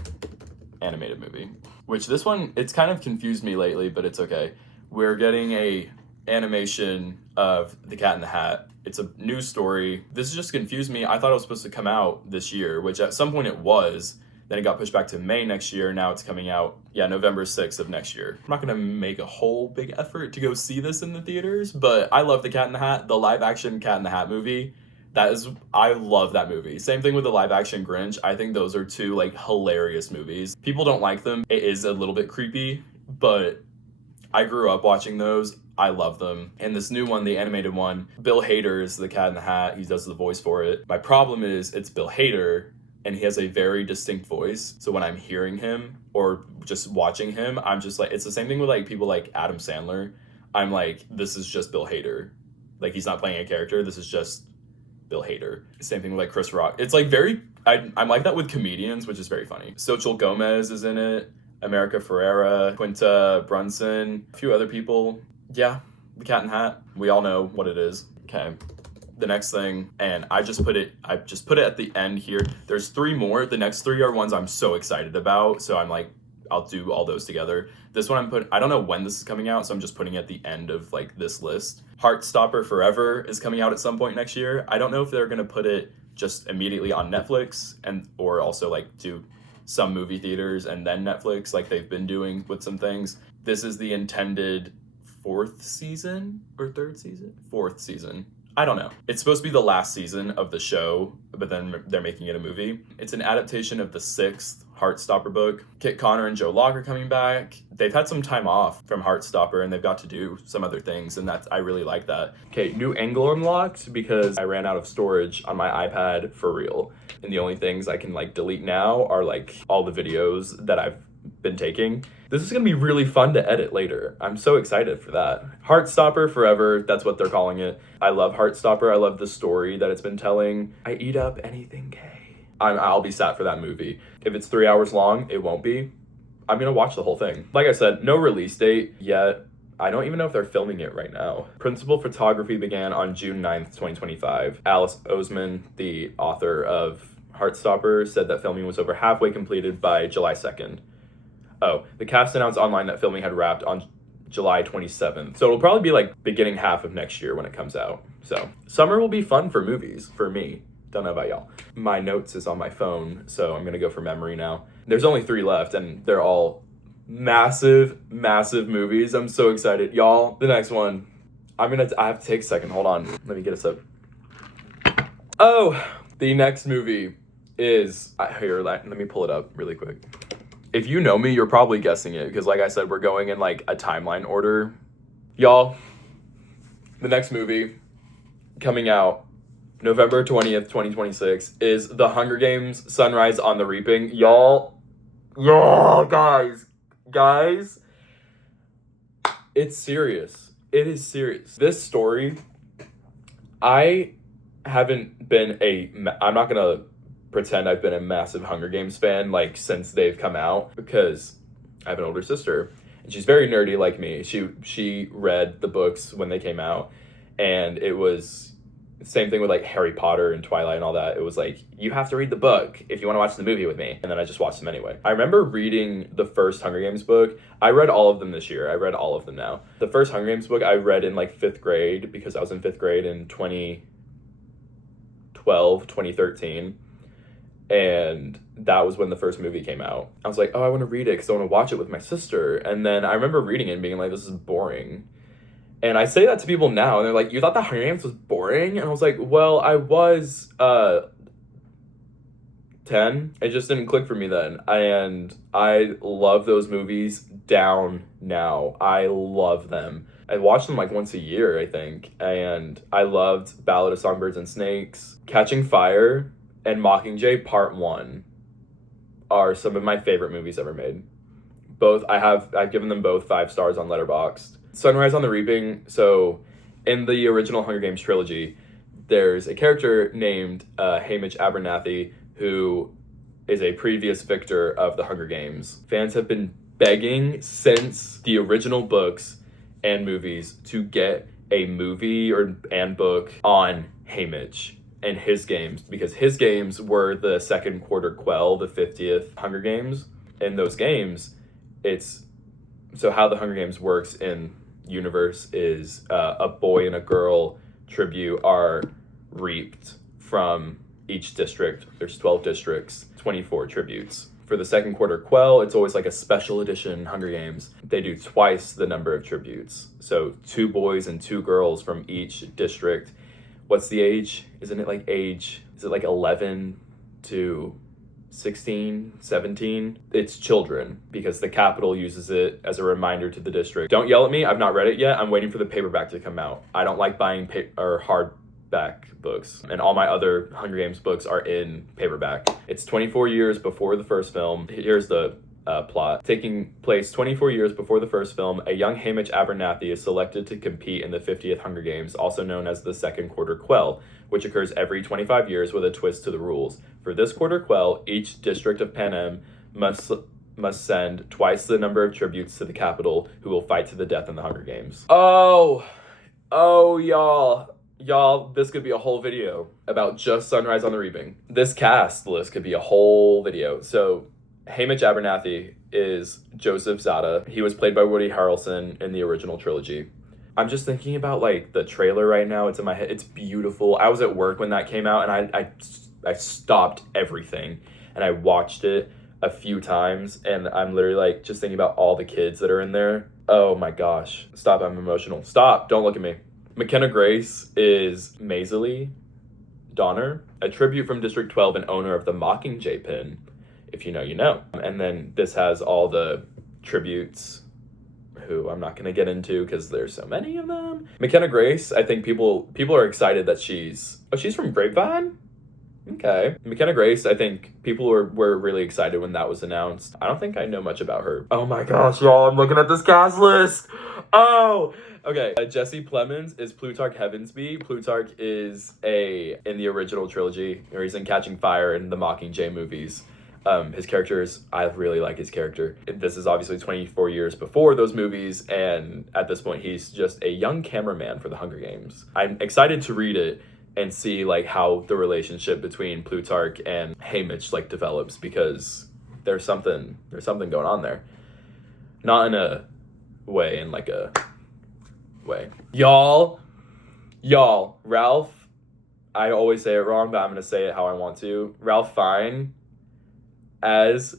animated movie, which this one, it's kind of confused me lately, but it's okay. We're getting a animation of The Cat in the Hat. It's a new story. This just confused me. I thought it was supposed to come out this year, which at some point it was. Then it got pushed back to May next year. Now it's coming out, November 6th of next year. I'm not going to make a whole big effort to go see this in the theaters, but I love The Cat in the Hat. The live action Cat in the Hat movie, I love that movie. Same thing with the live action Grinch. I think those are two like hilarious movies. People don't like them. It is a little bit creepy, but I grew up watching those. I love them. And this new one, the animated one, Bill Hader is the Cat in the Hat. He does the voice for it. My problem is it's Bill Hader, and he has a very distinct voice. So when I'm hearing him or just watching him, I'm just like, it's the same thing with like people like Adam Sandler. I'm like, this is just Bill Hader. Like, he's not playing a character. This is just Bill Hader. Same thing with like Chris Rock. It's like I'm like that with comedians, which is very funny. Xochitl Gomez is in it. America Ferrera, Quinta Brunson, a few other people. Yeah, The Cat in the Hat. We all know what it is. Okay. The next thing, and I just put it at the end here. There's 3 more. The next 3 are ones I'm so excited about. So I'm like, I'll do all those together. This one I don't know when this is coming out, so I'm just putting it at the end of like this list. Heartstopper Forever is coming out at some point next year. I don't know if they're gonna put it just immediately on Netflix or also like do some movie theaters and then Netflix like they've been doing with some things. This is the intended 4th season or 3rd season? 4th season. I don't know. It's supposed to be the last season of the show, but then they're making it a movie. It's an adaptation of the 6th Heartstopper book. Kit Connor and Joe Locke are coming back. They've had some time off from Heartstopper, and they've got to do some other things, and I really like that. Okay, new angle unlocked because I ran out of storage on my iPad for real. And the only things I can like delete now are like all the videos that I've been taking. This is gonna be really fun to edit later. I'm so excited for that. Heartstopper Forever, that's what they're calling it. I love Heartstopper. I love the story that it's been telling. I eat up anything gay. I'll be sat for that movie. If it's 3 hours long, it won't be. I'm gonna watch the whole thing. Like I said, no release date yet. I don't even know if they're filming it right now. Principal photography began on June 9th, 2025. Alice Oseman, the author of Heartstopper, said that filming was over halfway completed by July 2nd. Oh, the cast announced online that filming had wrapped on July 27th. So it'll probably be like beginning half of next year when it comes out. So summer will be fun for movies, for me. Don't know about y'all. My notes is on my phone, so I'm gonna go for memory now. There's only 3 left, and they're all massive movies. I'm so excited. Y'all, the next one. I have to take a second. Hold on. Let me get a sip. Oh, the next movie is, here, let me pull it up really quick. If you know me, you're probably guessing it, because like I said, we're going in like a timeline order. Y'all, the next movie coming out November 20th, 2026 is The Hunger Games: Sunrise on the Reaping. Y'all, guys, it's serious. It is serious. This story, I'm not gonna pretend I've been a massive Hunger Games fan like since they've come out, because I have an older sister and she's very nerdy like me. She read the books when they came out, and it was same thing with like Harry Potter and Twilight and all that. It was like, you have to read the book if you want to watch the movie with me. And then I just watched them anyway. I remember reading the first Hunger Games book. I read all of them this year. I read all of them now. The first Hunger Games book I read in like 5th grade, because I was in 5th grade in 2012, 2013. And that was when the first movie came out. I was like, oh, I want to read it because I want to watch it with my sister. And then I remember reading it and being like, this is boring. And I say that to people now, and they're like, you thought the Hunger Games was boring? And I was like, well, I was 10. It just didn't click for me then. And I love those movies down now. I love them. I watch them like once a year, I think. And I loved Ballad of Songbirds and Snakes. Catching Fire and Mockingjay Part 1 are some of my favorite movies ever made. Both, I've given them both 5 stars on Letterboxd. Sunrise on the Reaping. So in the original Hunger Games trilogy, there's a character named Hamish Abernathy, who is a previous victor of the Hunger Games. Fans have been begging since the original books and movies to get a movie and book on Hamish and his games, because his games were the second quarter quell, the 50th Hunger Games. In those games, so how the Hunger Games works in universe is a boy and a girl tribute are reaped from each district. There's 12 districts, 24 tributes. For the second quarter quell, it's always like a special edition Hunger Games. They do twice the number of tributes. So 2 boys and 2 girls from each district. What's the age? Is it like 11 to 16, 17? It's children, because the Capitol uses it as a reminder to the district. Don't yell at me, I've not read it yet. I'm waiting for the paperback to come out. I don't like buying hardback books, and all my other Hunger Games books are in paperback. It's 24 years before the first film. Here's the plot. Taking place 24 years before the first film, a young Hamish Abernathy is selected to compete in the 50th Hunger Games, also known as the second quarter quell, which occurs every 25 years with a twist to the rules. For this quarter quell, each district of Panem must send twice the number of tributes to the Capitol, who will fight to the death in the Hunger Games. Oh, y'all, this could be a whole video about just Sunrise on the Reaping. This cast list could be a whole video. So Hamish Abernathy is Joseph Zada. He was played by Woody Harrelson in the original trilogy. I'm just thinking about like the trailer right now. It's in my head. It's beautiful. I was at work when that came out, and I stopped everything and I watched it a few times, and I'm literally like just thinking about all the kids that are in there. Oh my gosh. Stop, I'm emotional. Stop, don't look at me. McKenna Grace is Maisie Donner, a tribute from District 12 and owner of the Mockingjay pin. If you know, you know. And then this has all the tributes, who I'm not going to get into because there's so many of them. McKenna Grace, I think people are excited that she's from Grapevine? Okay. McKenna Grace, I think people were really excited when that was announced. I don't think I know much about her. Oh my gosh, y'all, I'm looking at this cast list. Oh, okay. Jesse Plemons is Plutarch Heavensby. Plutarch is in the original trilogy, or he's in Catching Fire and the Mockingjay movies. His characters, I really like his character. This is obviously 24 years before those movies, and at this point, he's just a young cameraman for the Hunger Games. I'm excited to read it and see like how the relationship between Plutarch and Haymitch like develops, because there's something going on there. Not in a way, in like a way. Y'all, Ralph, I always say it wrong, but I'm gonna say it how I want to. Ralph Fiennes as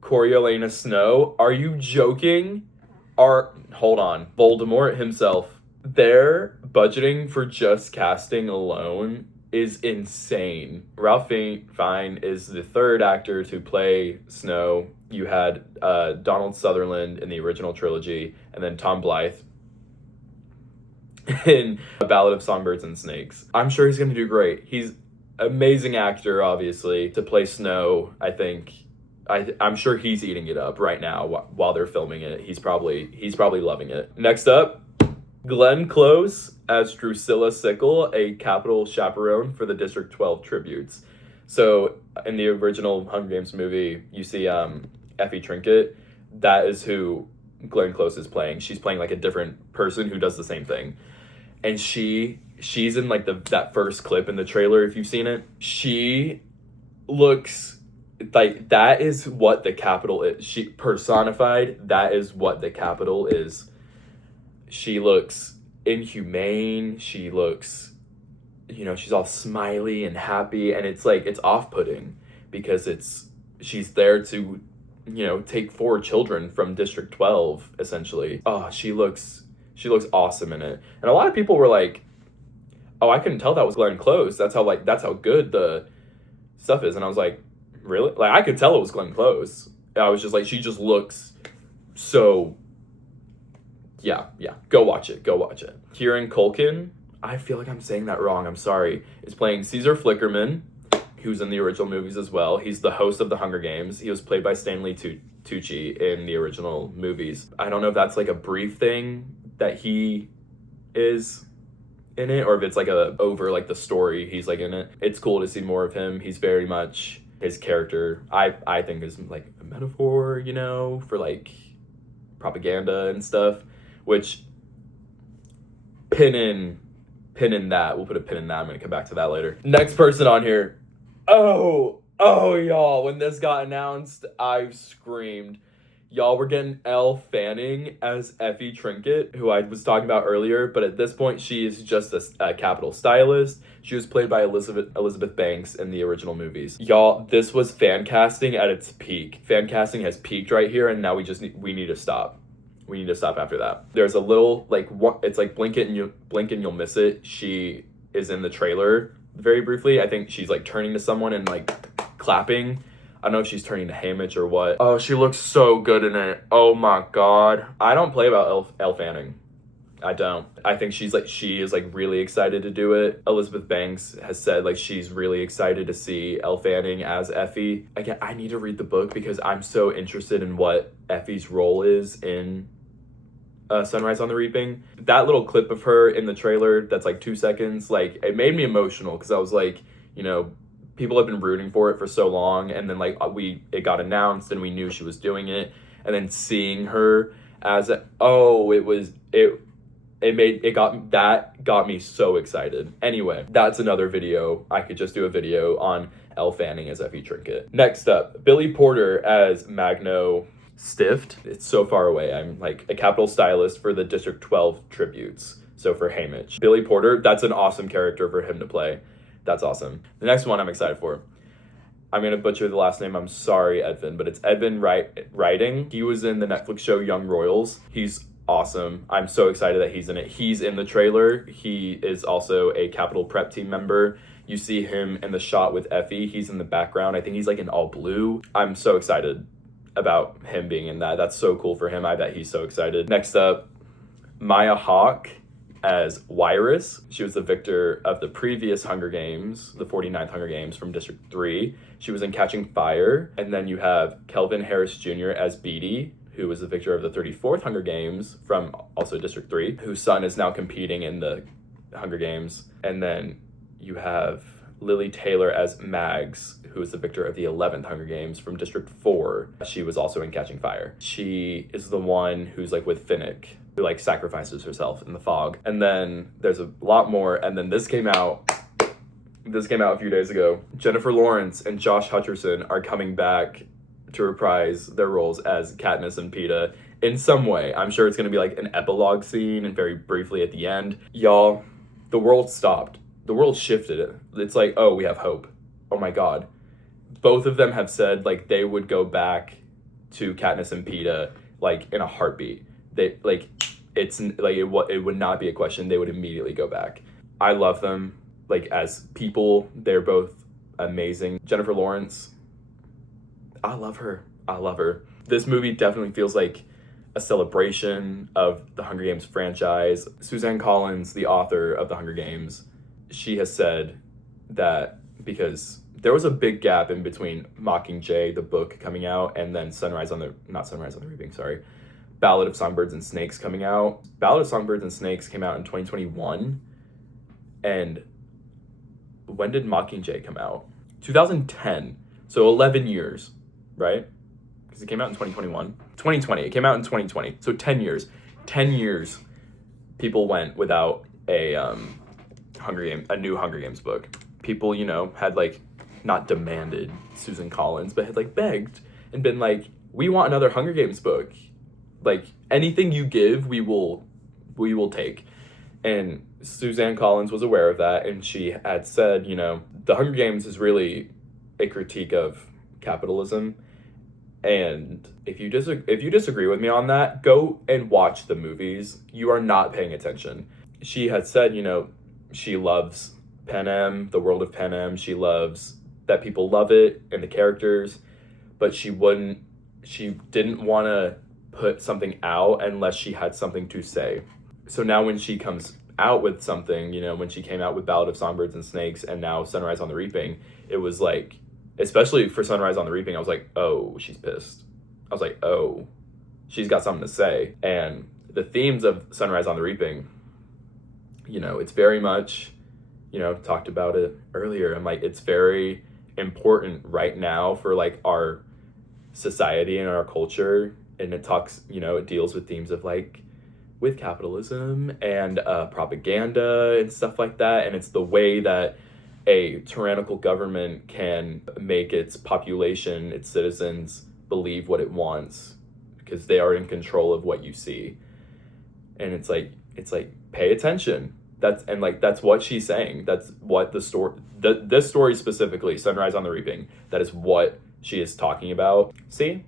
Coriolanus Snow. Are you joking? Hold on. Voldemort himself. Their budgeting for just casting alone is insane. Ralph Fiennes is the third actor to play Snow. You had Donald Sutherland in the original trilogy, and then Tom Blythe in A Ballad of Songbirds and Snakes. I'm sure he's going to do great. He's amazing actor, obviously, to play Snow. I think I'm sure he's eating it up right now while they're filming it. He's probably loving it. Next up, Glenn Close as Drusilla Sickle, a Capitol chaperone for the District 12 tributes. So in the original Hunger Games movie, you see Effie Trinket. That is who Glenn Close is playing. She's playing like a different person who does the same thing. And she's in like that first clip in the trailer, if you've seen it. She looks like that is what the Capitol is. She personified, that is what the Capitol is. She looks inhumane. She looks, she's all smiley and happy, and it's like, it's off-putting because she's there to, take 4 children from District 12, essentially. Oh, she looks awesome in it. And a lot of people were like, oh, I couldn't tell that was Glenn Close. That's how good the stuff is. And I was like, really? Like, I could tell it was Glenn Close. I was just like, she just looks so, yeah, go watch it. Kieran Culkin, I feel like I'm saying that wrong, I'm sorry, is playing Caesar Flickerman, who's in the original movies as well. He's the host of the Hunger Games. He was played by Stanley Tucci in the original movies. I don't know if that's like a brief thing that he is in it, or if it's like over like the story he's like in it. It's cool to see more of him. He's very much, his character, I think is like a metaphor, for like propaganda and stuff, which pin in that. We'll put a pin in that. I'm gonna come back to that later. Next person on here. Oh y'all, when this got announced, I screamed. Y'all, we're getting Elle Fanning as Effie Trinket, who I was talking about earlier, but at this point, she is just a Capitol stylist. She was played by Elizabeth Banks in the original movies. Y'all, this was fan casting at its peak. Fan casting has peaked right here, and now we need to stop. We need to stop after that. There's a little, it's like blink and you'll miss it. She is in the trailer very briefly. I think she's like turning to someone and like clapping. I don't know if she's turning to Haymitch or what. Oh, she looks so good in it. Oh my God. I don't play about Elle Fanning. I don't. I think she is like really excited to do it. Elizabeth Banks has said like she's really excited to see Elle Fanning as Effie. Again, I need to read the book because I'm so interested in what Effie's role is in Sunrise on the Reaping. That little clip of her in the trailer that's like 2 seconds, like it made me emotional because I was like, people have been rooting for it for so long, and then like it got announced and we knew she was doing it, and then seeing her as got me so excited. Anyway, that's another video. I could just do a video on Elle Fanning as Effie Trinket. Next up, Billy Porter as Magno Stift. It's so far away. I'm like a Capitol stylist for the District 12 tributes. So for Haymitch. Billy Porter, that's an awesome character for him to play. That's awesome. The next one I'm excited for. I'm going to butcher the last name. I'm sorry, Edvin, but it's Edvin Writing. He was in the Netflix show Young Royals. He's awesome. I'm so excited that he's in it. He's in the trailer. He is also a Capitol Prep team member. You see him in the shot with Effie. He's in the background. I think he's like in all blue. I'm so excited about him being in that. That's so cool for him. I bet he's so excited. Next up, Maya Hawke as Wyrus. She was the victor of the previous Hunger Games, the 49th Hunger Games from District 3. She was in Catching Fire. And then you have Kelvin Harris Jr. as Beatty, who was the victor of the 34th Hunger Games from also District 3, whose son is now competing in the Hunger Games. And then you have Lily Taylor as Mags, who is the victor of the 11th Hunger Games from District 4. She was also in Catching Fire. She is the one who's like with Finnick, who like sacrifices herself in the fog. And then there's a lot more, and then this came out a few days ago. Jennifer Lawrence and Josh Hutcherson are coming back to reprise their roles as Katniss and Peeta in some way. I'm sure it's gonna be like an epilogue scene and very briefly at the end. Y'all, the world stopped. The world shifted. It's like, oh, we have hope. Oh my God. Both of them have said like they would go back to Katniss and Peeta like in a heartbeat. They like, it's like it would not be a question. They would immediately go back. I love them. Like as people, they're both amazing. Jennifer Lawrence, I love her. This movie definitely feels like a celebration of the Hunger Games franchise. Suzanne Collins, the author of the Hunger Games, she has said that because there was a big gap in between Mockingjay, the book, coming out, and then Ballad of Songbirds and Snakes coming out. Ballad of Songbirds and Snakes came out in 2021, and when did Mockingjay come out? 2010, so 11 years, right? Because it came out in 2021. 2020, it came out in 2020, so 10 years. 10 years people went without a new Hunger Games book. People, had like not demanded Susan Collins, but had like begged and been like, we want another Hunger Games book. Like anything you give, we will take. And Suzanne Collins was aware of that, and she had said, the Hunger Games is really a critique of capitalism. And if you disagree with me on that, go and watch the movies. You are not paying attention. She had said, she loves Panem, the world of Panem. She loves that people love it and the characters, but she didn't want to put something out unless she had something to say. So now when she comes out with something, when she came out with Ballad of Songbirds and Snakes and now Sunrise on the Reaping, it was like, especially for Sunrise on the Reaping, I was like, oh, she's pissed. I was like, oh, she's got something to say. And the themes of Sunrise on the Reaping, it's very much, talked about it earlier. I'm like, it's very important right now for like our society and our culture. And it talks, it deals with themes of like, with capitalism and propaganda and stuff like that. And it's the way that a tyrannical government can make its population, its citizens, believe what it wants because they are in control of what you see. And it's like pay attention. That's what she's saying. That's what the story, this story specifically, Sunrise on the Reaping, that is what she is talking about. See,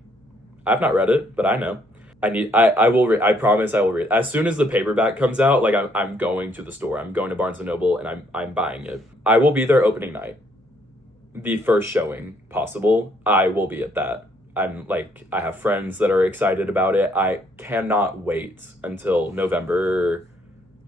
I've not read it, but I know. I will read. I promise I will read. As soon as the paperback comes out, like I'm going to the store. I'm going to Barnes & Noble and I'm buying it. I will be there opening night. The first showing possible, I will be at that. I have friends that are excited about it. I cannot wait until November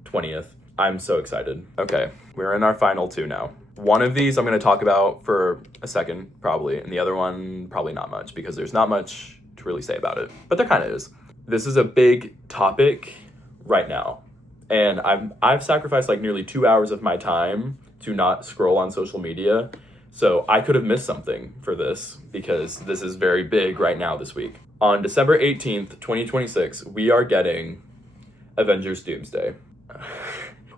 20th. I'm so excited. Okay, we're in our final two now. One of these I'm going to talk about for a second, probably, and the other one, probably not much, because there's not much to really say about it, but there kind of is. This is a big topic right now, and I've sacrificed like nearly 2 hours of my time to not scroll on social media, so I could have missed something for this because this is very big right now this week. On December 18th, 2026, we are getting Avengers Doomsday.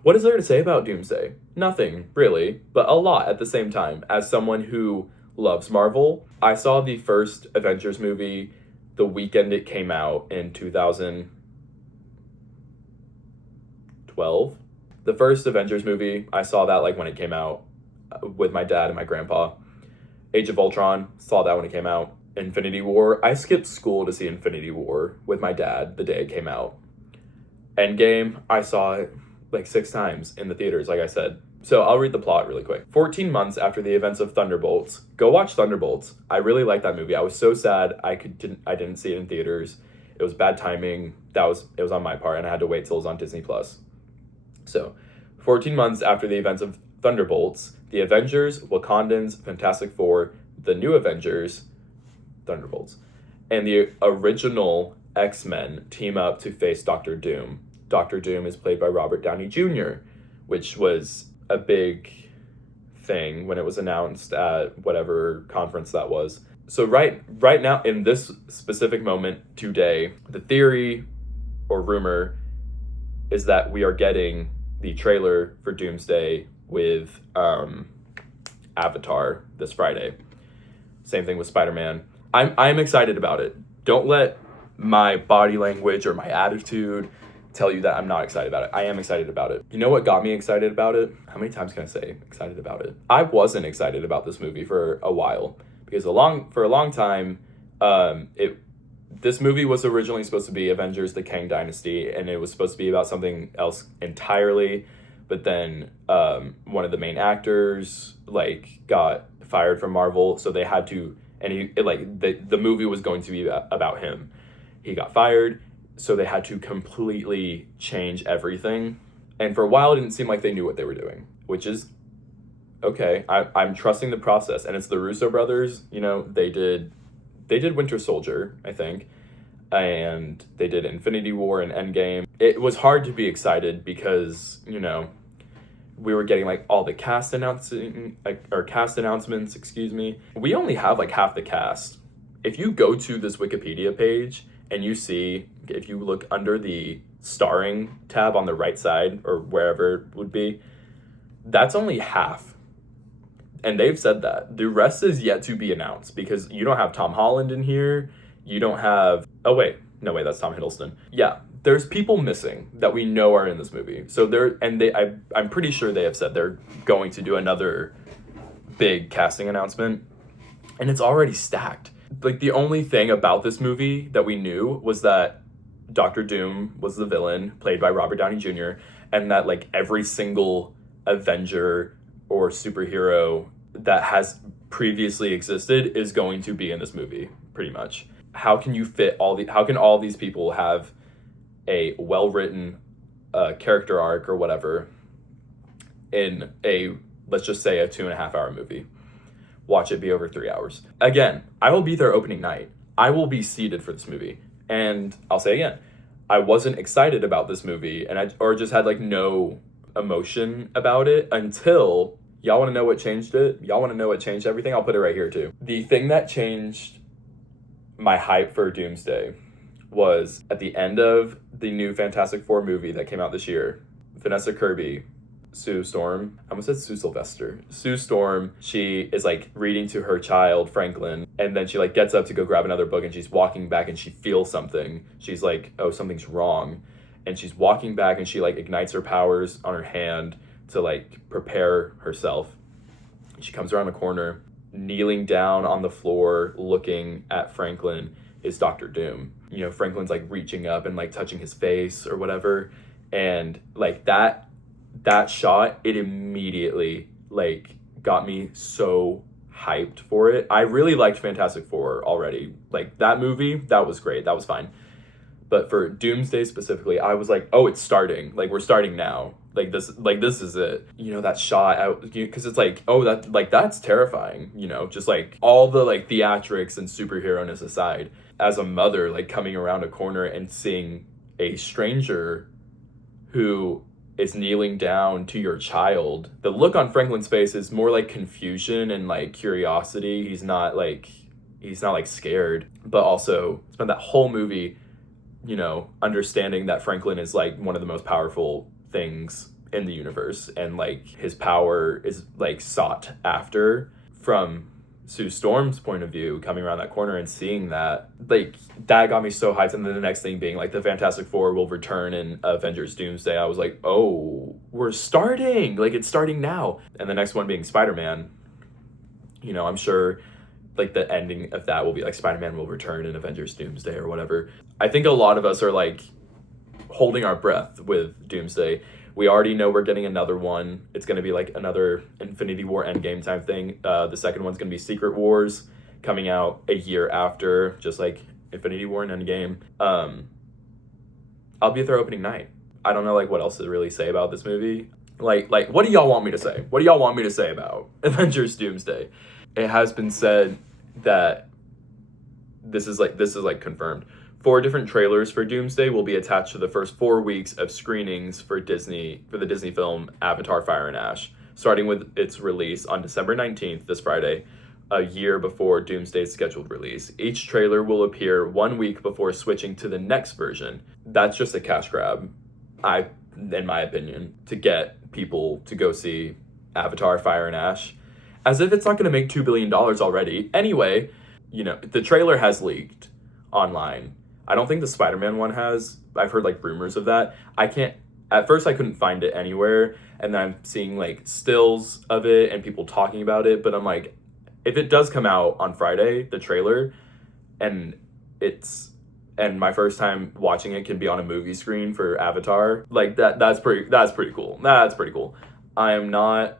What is there to say about Doomsday? Nothing, really, but a lot at the same time. As someone who loves Marvel, I saw the first Avengers movie the weekend it came out in 2012. The first Avengers movie, I saw that like when it came out with my dad and my grandpa. Age of Ultron, saw that when it came out. Infinity War, I skipped school to see Infinity War with my dad the day it came out. Endgame, I saw it like 6 times in the theaters, like I said. So I'll read the plot really quick. 14 months after the events of Thunderbolts, go watch Thunderbolts. I really like that movie. I was so sad I didn't see it in theaters. It was bad timing. It was on my part, and I had to wait till it was on Disney+. So, 14 months after the events of Thunderbolts, the Avengers, Wakandans, Fantastic Four, the New Avengers, Thunderbolts, and the original X-Men team up to face Doctor Doom. Doctor Doom is played by Robert Downey Jr., which was a big thing when it was announced at whatever conference that was. So right now, in this specific moment today, the theory or rumor is that we are getting the trailer for Doomsday with Avatar this Friday. Same thing with Spider-Man. I'm excited about it. Don't let my body language or my attitude tell you that I'm not excited about it. I am excited about it. You know what got me excited about it? How many times can I say excited about it? I wasn't excited about this movie for a while because for a long time, this movie was originally supposed to be Avengers: The Kang Dynasty, and it was supposed to be about something else entirely. But then one of the main actors got fired from Marvel, so they had to, and the movie was going to be about him. He got fired, so they had to completely change everything. And for a while, it didn't seem like they knew what they were doing, which is okay. I'm trusting the process, and it's the Russo brothers. They did Winter Soldier, I think, and they did Infinity War and Endgame. It was hard to be excited because we were getting all the cast announcements. Excuse me. We only have half the cast. If you go to this Wikipedia page and you see, if you look under the starring tab on the right side or wherever it would be, that's only half. And they've said that. The rest is yet to be announced because you don't have Tom Holland in here. You don't have... Oh, wait. No, wait, that's Tom Hiddleston. Yeah, there's people missing that we know are in this movie. So I'm pretty sure they have said they're going to do another big casting announcement. And it's already stacked. The only thing about this movie that we knew was that Doctor Doom was the villain, played by Robert Downey Jr., and that every single Avenger or superhero that has previously existed is going to be in this movie, pretty much. How can you fit how can all these people have a well-written character arc or whatever in let's just say a 2.5 hour movie? Watch it be over 3 hours. Again, I will be there opening night. I will be seated for this movie. And I'll say again, I wasn't excited about this movie or just had no emotion about it until... Y'all want to know what changed it? Y'all want to know what changed everything? I'll put it right here too. The thing that changed my hype for Doomsday was at the end of the new Fantastic Four movie that came out this year. Vanessa Kirby, Sue Storm, I almost said Sue Sylvester. Sue Storm, she is reading to her child, Franklin, and then she gets up to go grab another book and she's walking back and she feels something. She's like, oh, something's wrong. And she's walking back and she ignites her powers on her hand to prepare herself. She comes around the corner, kneeling down on the floor, looking at Franklin is Doctor Doom. Franklin's reaching up and touching his face or whatever. And that shot, it immediately got me so hyped for it. I really liked Fantastic Four already. That movie, that was great. That was fine. But for Doomsday specifically, I was oh, it's starting. We're starting now. This is it. That shot, because it's oh, that's terrifying. Just all the theatrics and superhero-ness aside, as a mother, coming around a corner and seeing a stranger who is kneeling down to your child. The look on Franklin's face is more confusion and curiosity. He's not scared, but also spent that whole movie, understanding that Franklin is one of the most powerful things in the universe, and his power is sought after. From Sue Storm's point of view, coming around that corner and seeing that got me so hyped. And then the next thing being the Fantastic Four will return in Avengers Doomsday. I was oh, we're starting, it's starting now. And the next one being Spider-Man. I'm sure the ending of that will be Spider-Man will return in Avengers Doomsday or whatever. I think a lot of us are holding our breath with Doomsday. We already know we're getting another one. It's going to be another Infinity War Endgame type thing. The second one's going to be Secret Wars, coming out a year after, just Infinity War and Endgame. I'll be at their opening night. I don't know what else to really say about this movie. What do y'all want me to say? What do y'all want me to say about Avengers Doomsday? It has been said that this is confirmed. 4 different trailers for Doomsday will be attached to the first 4 weeks of screenings for the Disney film Avatar: Fire and Ash. starting with its release on December 19th, this Friday, a year before Doomsday's scheduled release. Each trailer will appear 1 week before switching to the next version. That's just a cash grab, in my opinion, to get people to go see Avatar: Fire and Ash, as if it's not going to make $2 billion already. Anyway, the trailer has leaked online. I don't think the Spider-Man one has. I've heard like rumors of that. At first I couldn't find it anywhere, and then I'm seeing like stills of it and people talking about it, but I'm like, if it does come out on Friday, the trailer, and my first time watching it can be on a movie screen for Avatar, like that's pretty cool. That's pretty cool. I am not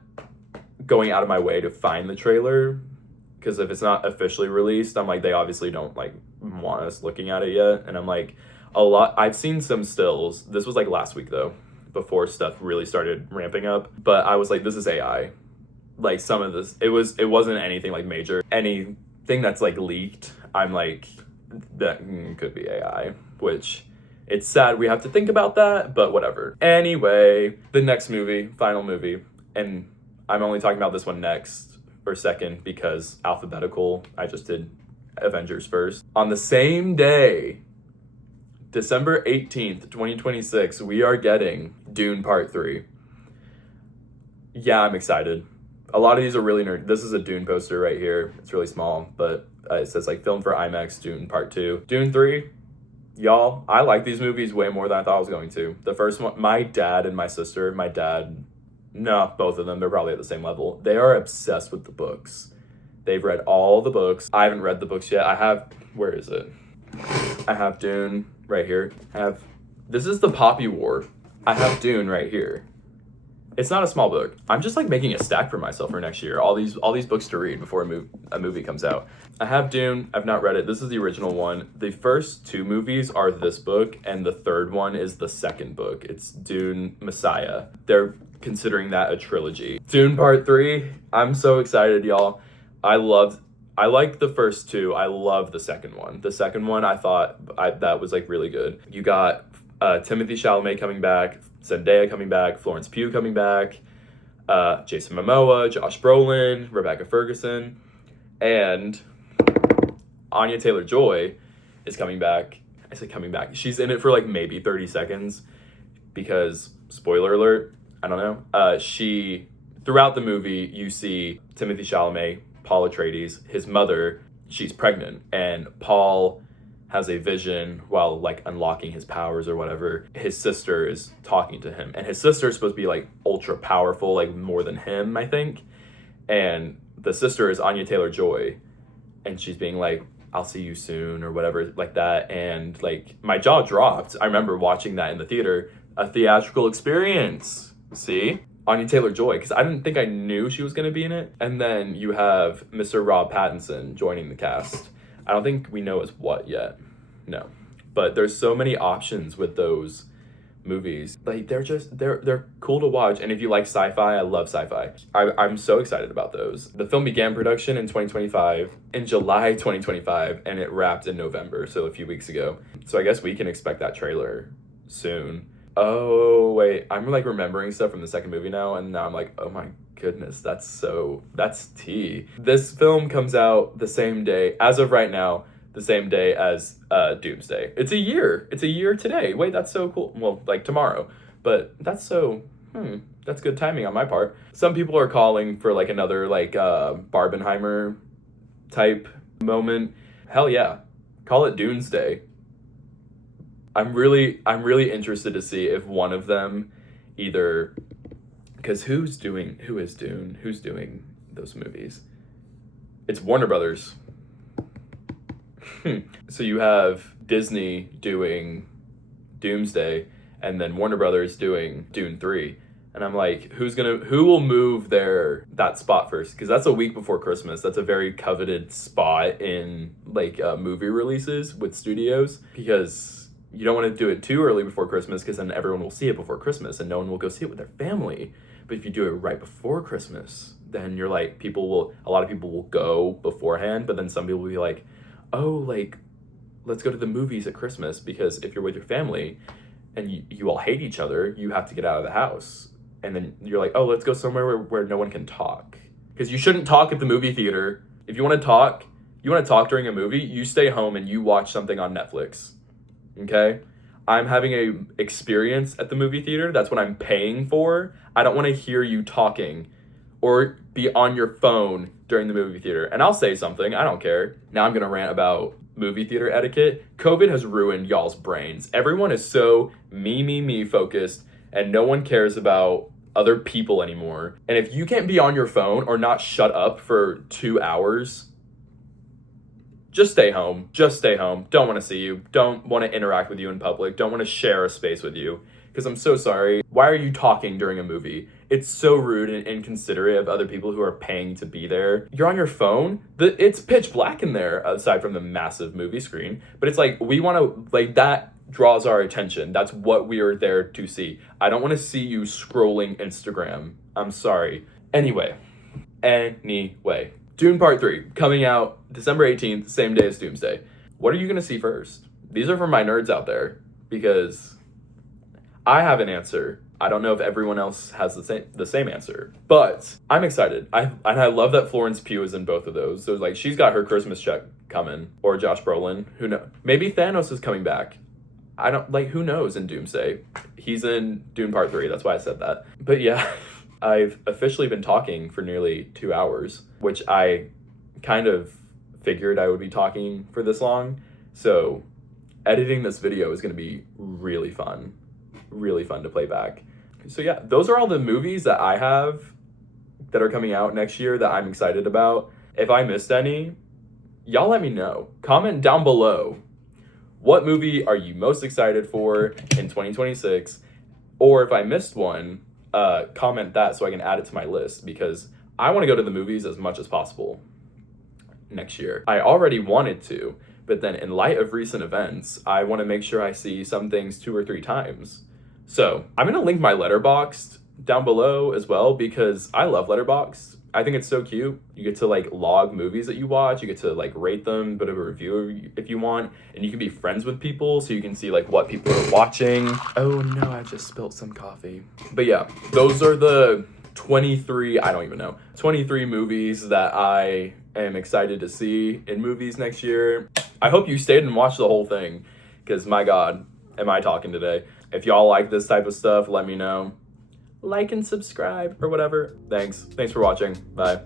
going out of my way to find the trailer, because if it's not officially released, I'm like, they obviously don't like want us looking at it yet. And I'm like, I've seen some stills. This was like last week though, before stuff really started ramping up. But I was like, this is AI. Like some of this, it wasn't anything like major. Anything that's like leaked, I'm like, that could be AI, which it's sad we have to think about that, but whatever. Anyway, the next movie, final movie, and I'm only talking about this one next or second because alphabetical. I just did Avengers first. On the same day, December 18th, 2026, we are getting Dune Part 3. Yeah, I'm excited. A lot of these are really nerd. This is a Dune poster right here. It's really small, but it says like film for IMAX, Dune Part 2. Dune 3, y'all, I like these movies way more than I thought I was going to. The first one, my dad and my sister, both of them, they're probably at the same level. They are obsessed with the books. They've read all the books. I haven't read the books yet. Where is it? I have Dune right here. This is the Poppy War. I have Dune right here. It's not a small book. I'm just like making a stack for myself for next year. All these books to read before a movie comes out. I have Dune. I've not read it. This is the original one. The first two movies are this book, and the third one is the second book. It's Dune Messiah. They're considering that a trilogy. Dune Part 3. I'm so excited, y'all. I like the first two. I love the second one. The second one, I thought that was like really good. You got Timothée Chalamet coming back, Zendaya coming back, Florence Pugh coming back, Jason Momoa, Josh Brolin, Rebecca Ferguson, and Anya Taylor-Joy is coming back. I say coming back. She's in it for like maybe 30 seconds because, spoiler alert, I don't know. Throughout the movie, you see Timothée Chalamet, Paul Atreides, his mother, she's pregnant, and Paul has a vision while like unlocking his powers or whatever. His sister is talking to him, and his sister is supposed to be like ultra powerful, like more than him, I think. And the sister is Anya Taylor-Joy, and she's being like, I'll see you soon or whatever like that. And like my jaw dropped. I remember watching that in the theater, a theatrical experience. See? Anya Taylor-Joy, because I didn't think I knew she was going to be in it. And then you have Mr. Rob Pattinson joining the cast. I don't think we know as what yet. No. But there's so many options with those movies. Like they're cool to watch. And if you like sci-fi, I love sci-fi. I'm so excited about those. The film began production in July 2025, and it wrapped in November, so a few weeks ago. So I guess we can expect that trailer soon. Oh, wait, I'm like remembering stuff from the second movie now, and now I'm like, oh my goodness, that's tea. This film comes out the same day, as of right now, the same day as Doomsday. It's a year today. Wait, that's so cool. Well, like tomorrow, but that's good timing on my part. Some people are calling for like another like Barbenheimer type moment. Hell yeah, call it Doomsday. I'm really interested to see if one of them either, because who is doing those movies? It's Warner Brothers. So you have Disney doing Doomsday, and then Warner Brothers doing Dune 3. And I'm like, who will move that spot first? Because that's a week before Christmas. That's a very coveted spot in like movie releases with studios, because you don't want to do it too early before Christmas, because then everyone will see it before Christmas and no one will go see it with their family. But if you do it right before Christmas, then you're like, a lot of people will go beforehand, but then some people will be like, oh, like, let's go to the movies at Christmas, because if you're with your family and you all hate each other, you have to get out of the house. and then you're like, oh, let's go somewhere where no one can talk. Because you shouldn't talk at the movie theater. If you want to talk during a movie, you stay home and you watch something on Netflix. Okay? I'm having a experience at the movie theater. That's what I'm paying for. I don't want to hear you talking or be on your phone during the movie theater. And I'll say something. I don't care. Now I'm going to rant about movie theater etiquette. COVID has ruined y'all's brains. Everyone is so me focused, and no one cares about other people anymore. And if you can't be on your phone or not shut up for 2 hours, just stay home. Just stay home. Don't want to see you. Don't want to interact with you in public. Don't want to share a space with you. Because I'm so sorry. Why are you talking during a movie? It's so rude and inconsiderate of other people who are paying to be there. You're on your phone. It's pitch black in there, aside from the massive movie screen. But it's like, we want to, like, that draws our attention. That's what we are there to see. I don't want to see you scrolling Instagram. I'm sorry. Anyway. Dune Part 3, coming out December 18th, same day as Doomsday. What are you going to see first? These are for my nerds out there, because I have an answer. I don't know if everyone else has the same answer, but I'm excited. I love that Florence Pugh is in both of those. So like, she's got her Christmas check coming, or Josh Brolin. Who knows? Maybe Thanos is coming back. I don't, like, who knows in Doomsday? He's in Dune Part 3. That's why I said that. But yeah, I've officially been talking for nearly 2 hours, which I kind of figured I would be talking for this long. So editing this video is going to be really fun to play back. So yeah, those are all the movies that I have that are coming out next year that I'm excited about. If I missed any, y'all let me know. Comment down below. What movie are you most excited for in 2026? Or if I missed one, comment that so I can add it to my list, because I want to go to the movies as much as possible next year. I already wanted to, but then in light of recent events, I want to make sure I see some things 2 or 3 times. So I'm going to link my Letterboxd down below as well, because I love Letterboxd. I think it's so cute. You get to like log movies that you watch. You get to like rate them, put a review if you want, and you can be friends with people so you can see like what people are watching. Oh no, I just spilled some coffee. But yeah, those are the 23 movies that I am excited to see in movies next year. I hope you stayed and watched the whole thing, because my God, am I talking today. If y'all like this type of stuff, let me know. Like and subscribe or whatever. Thanks for watching. Bye.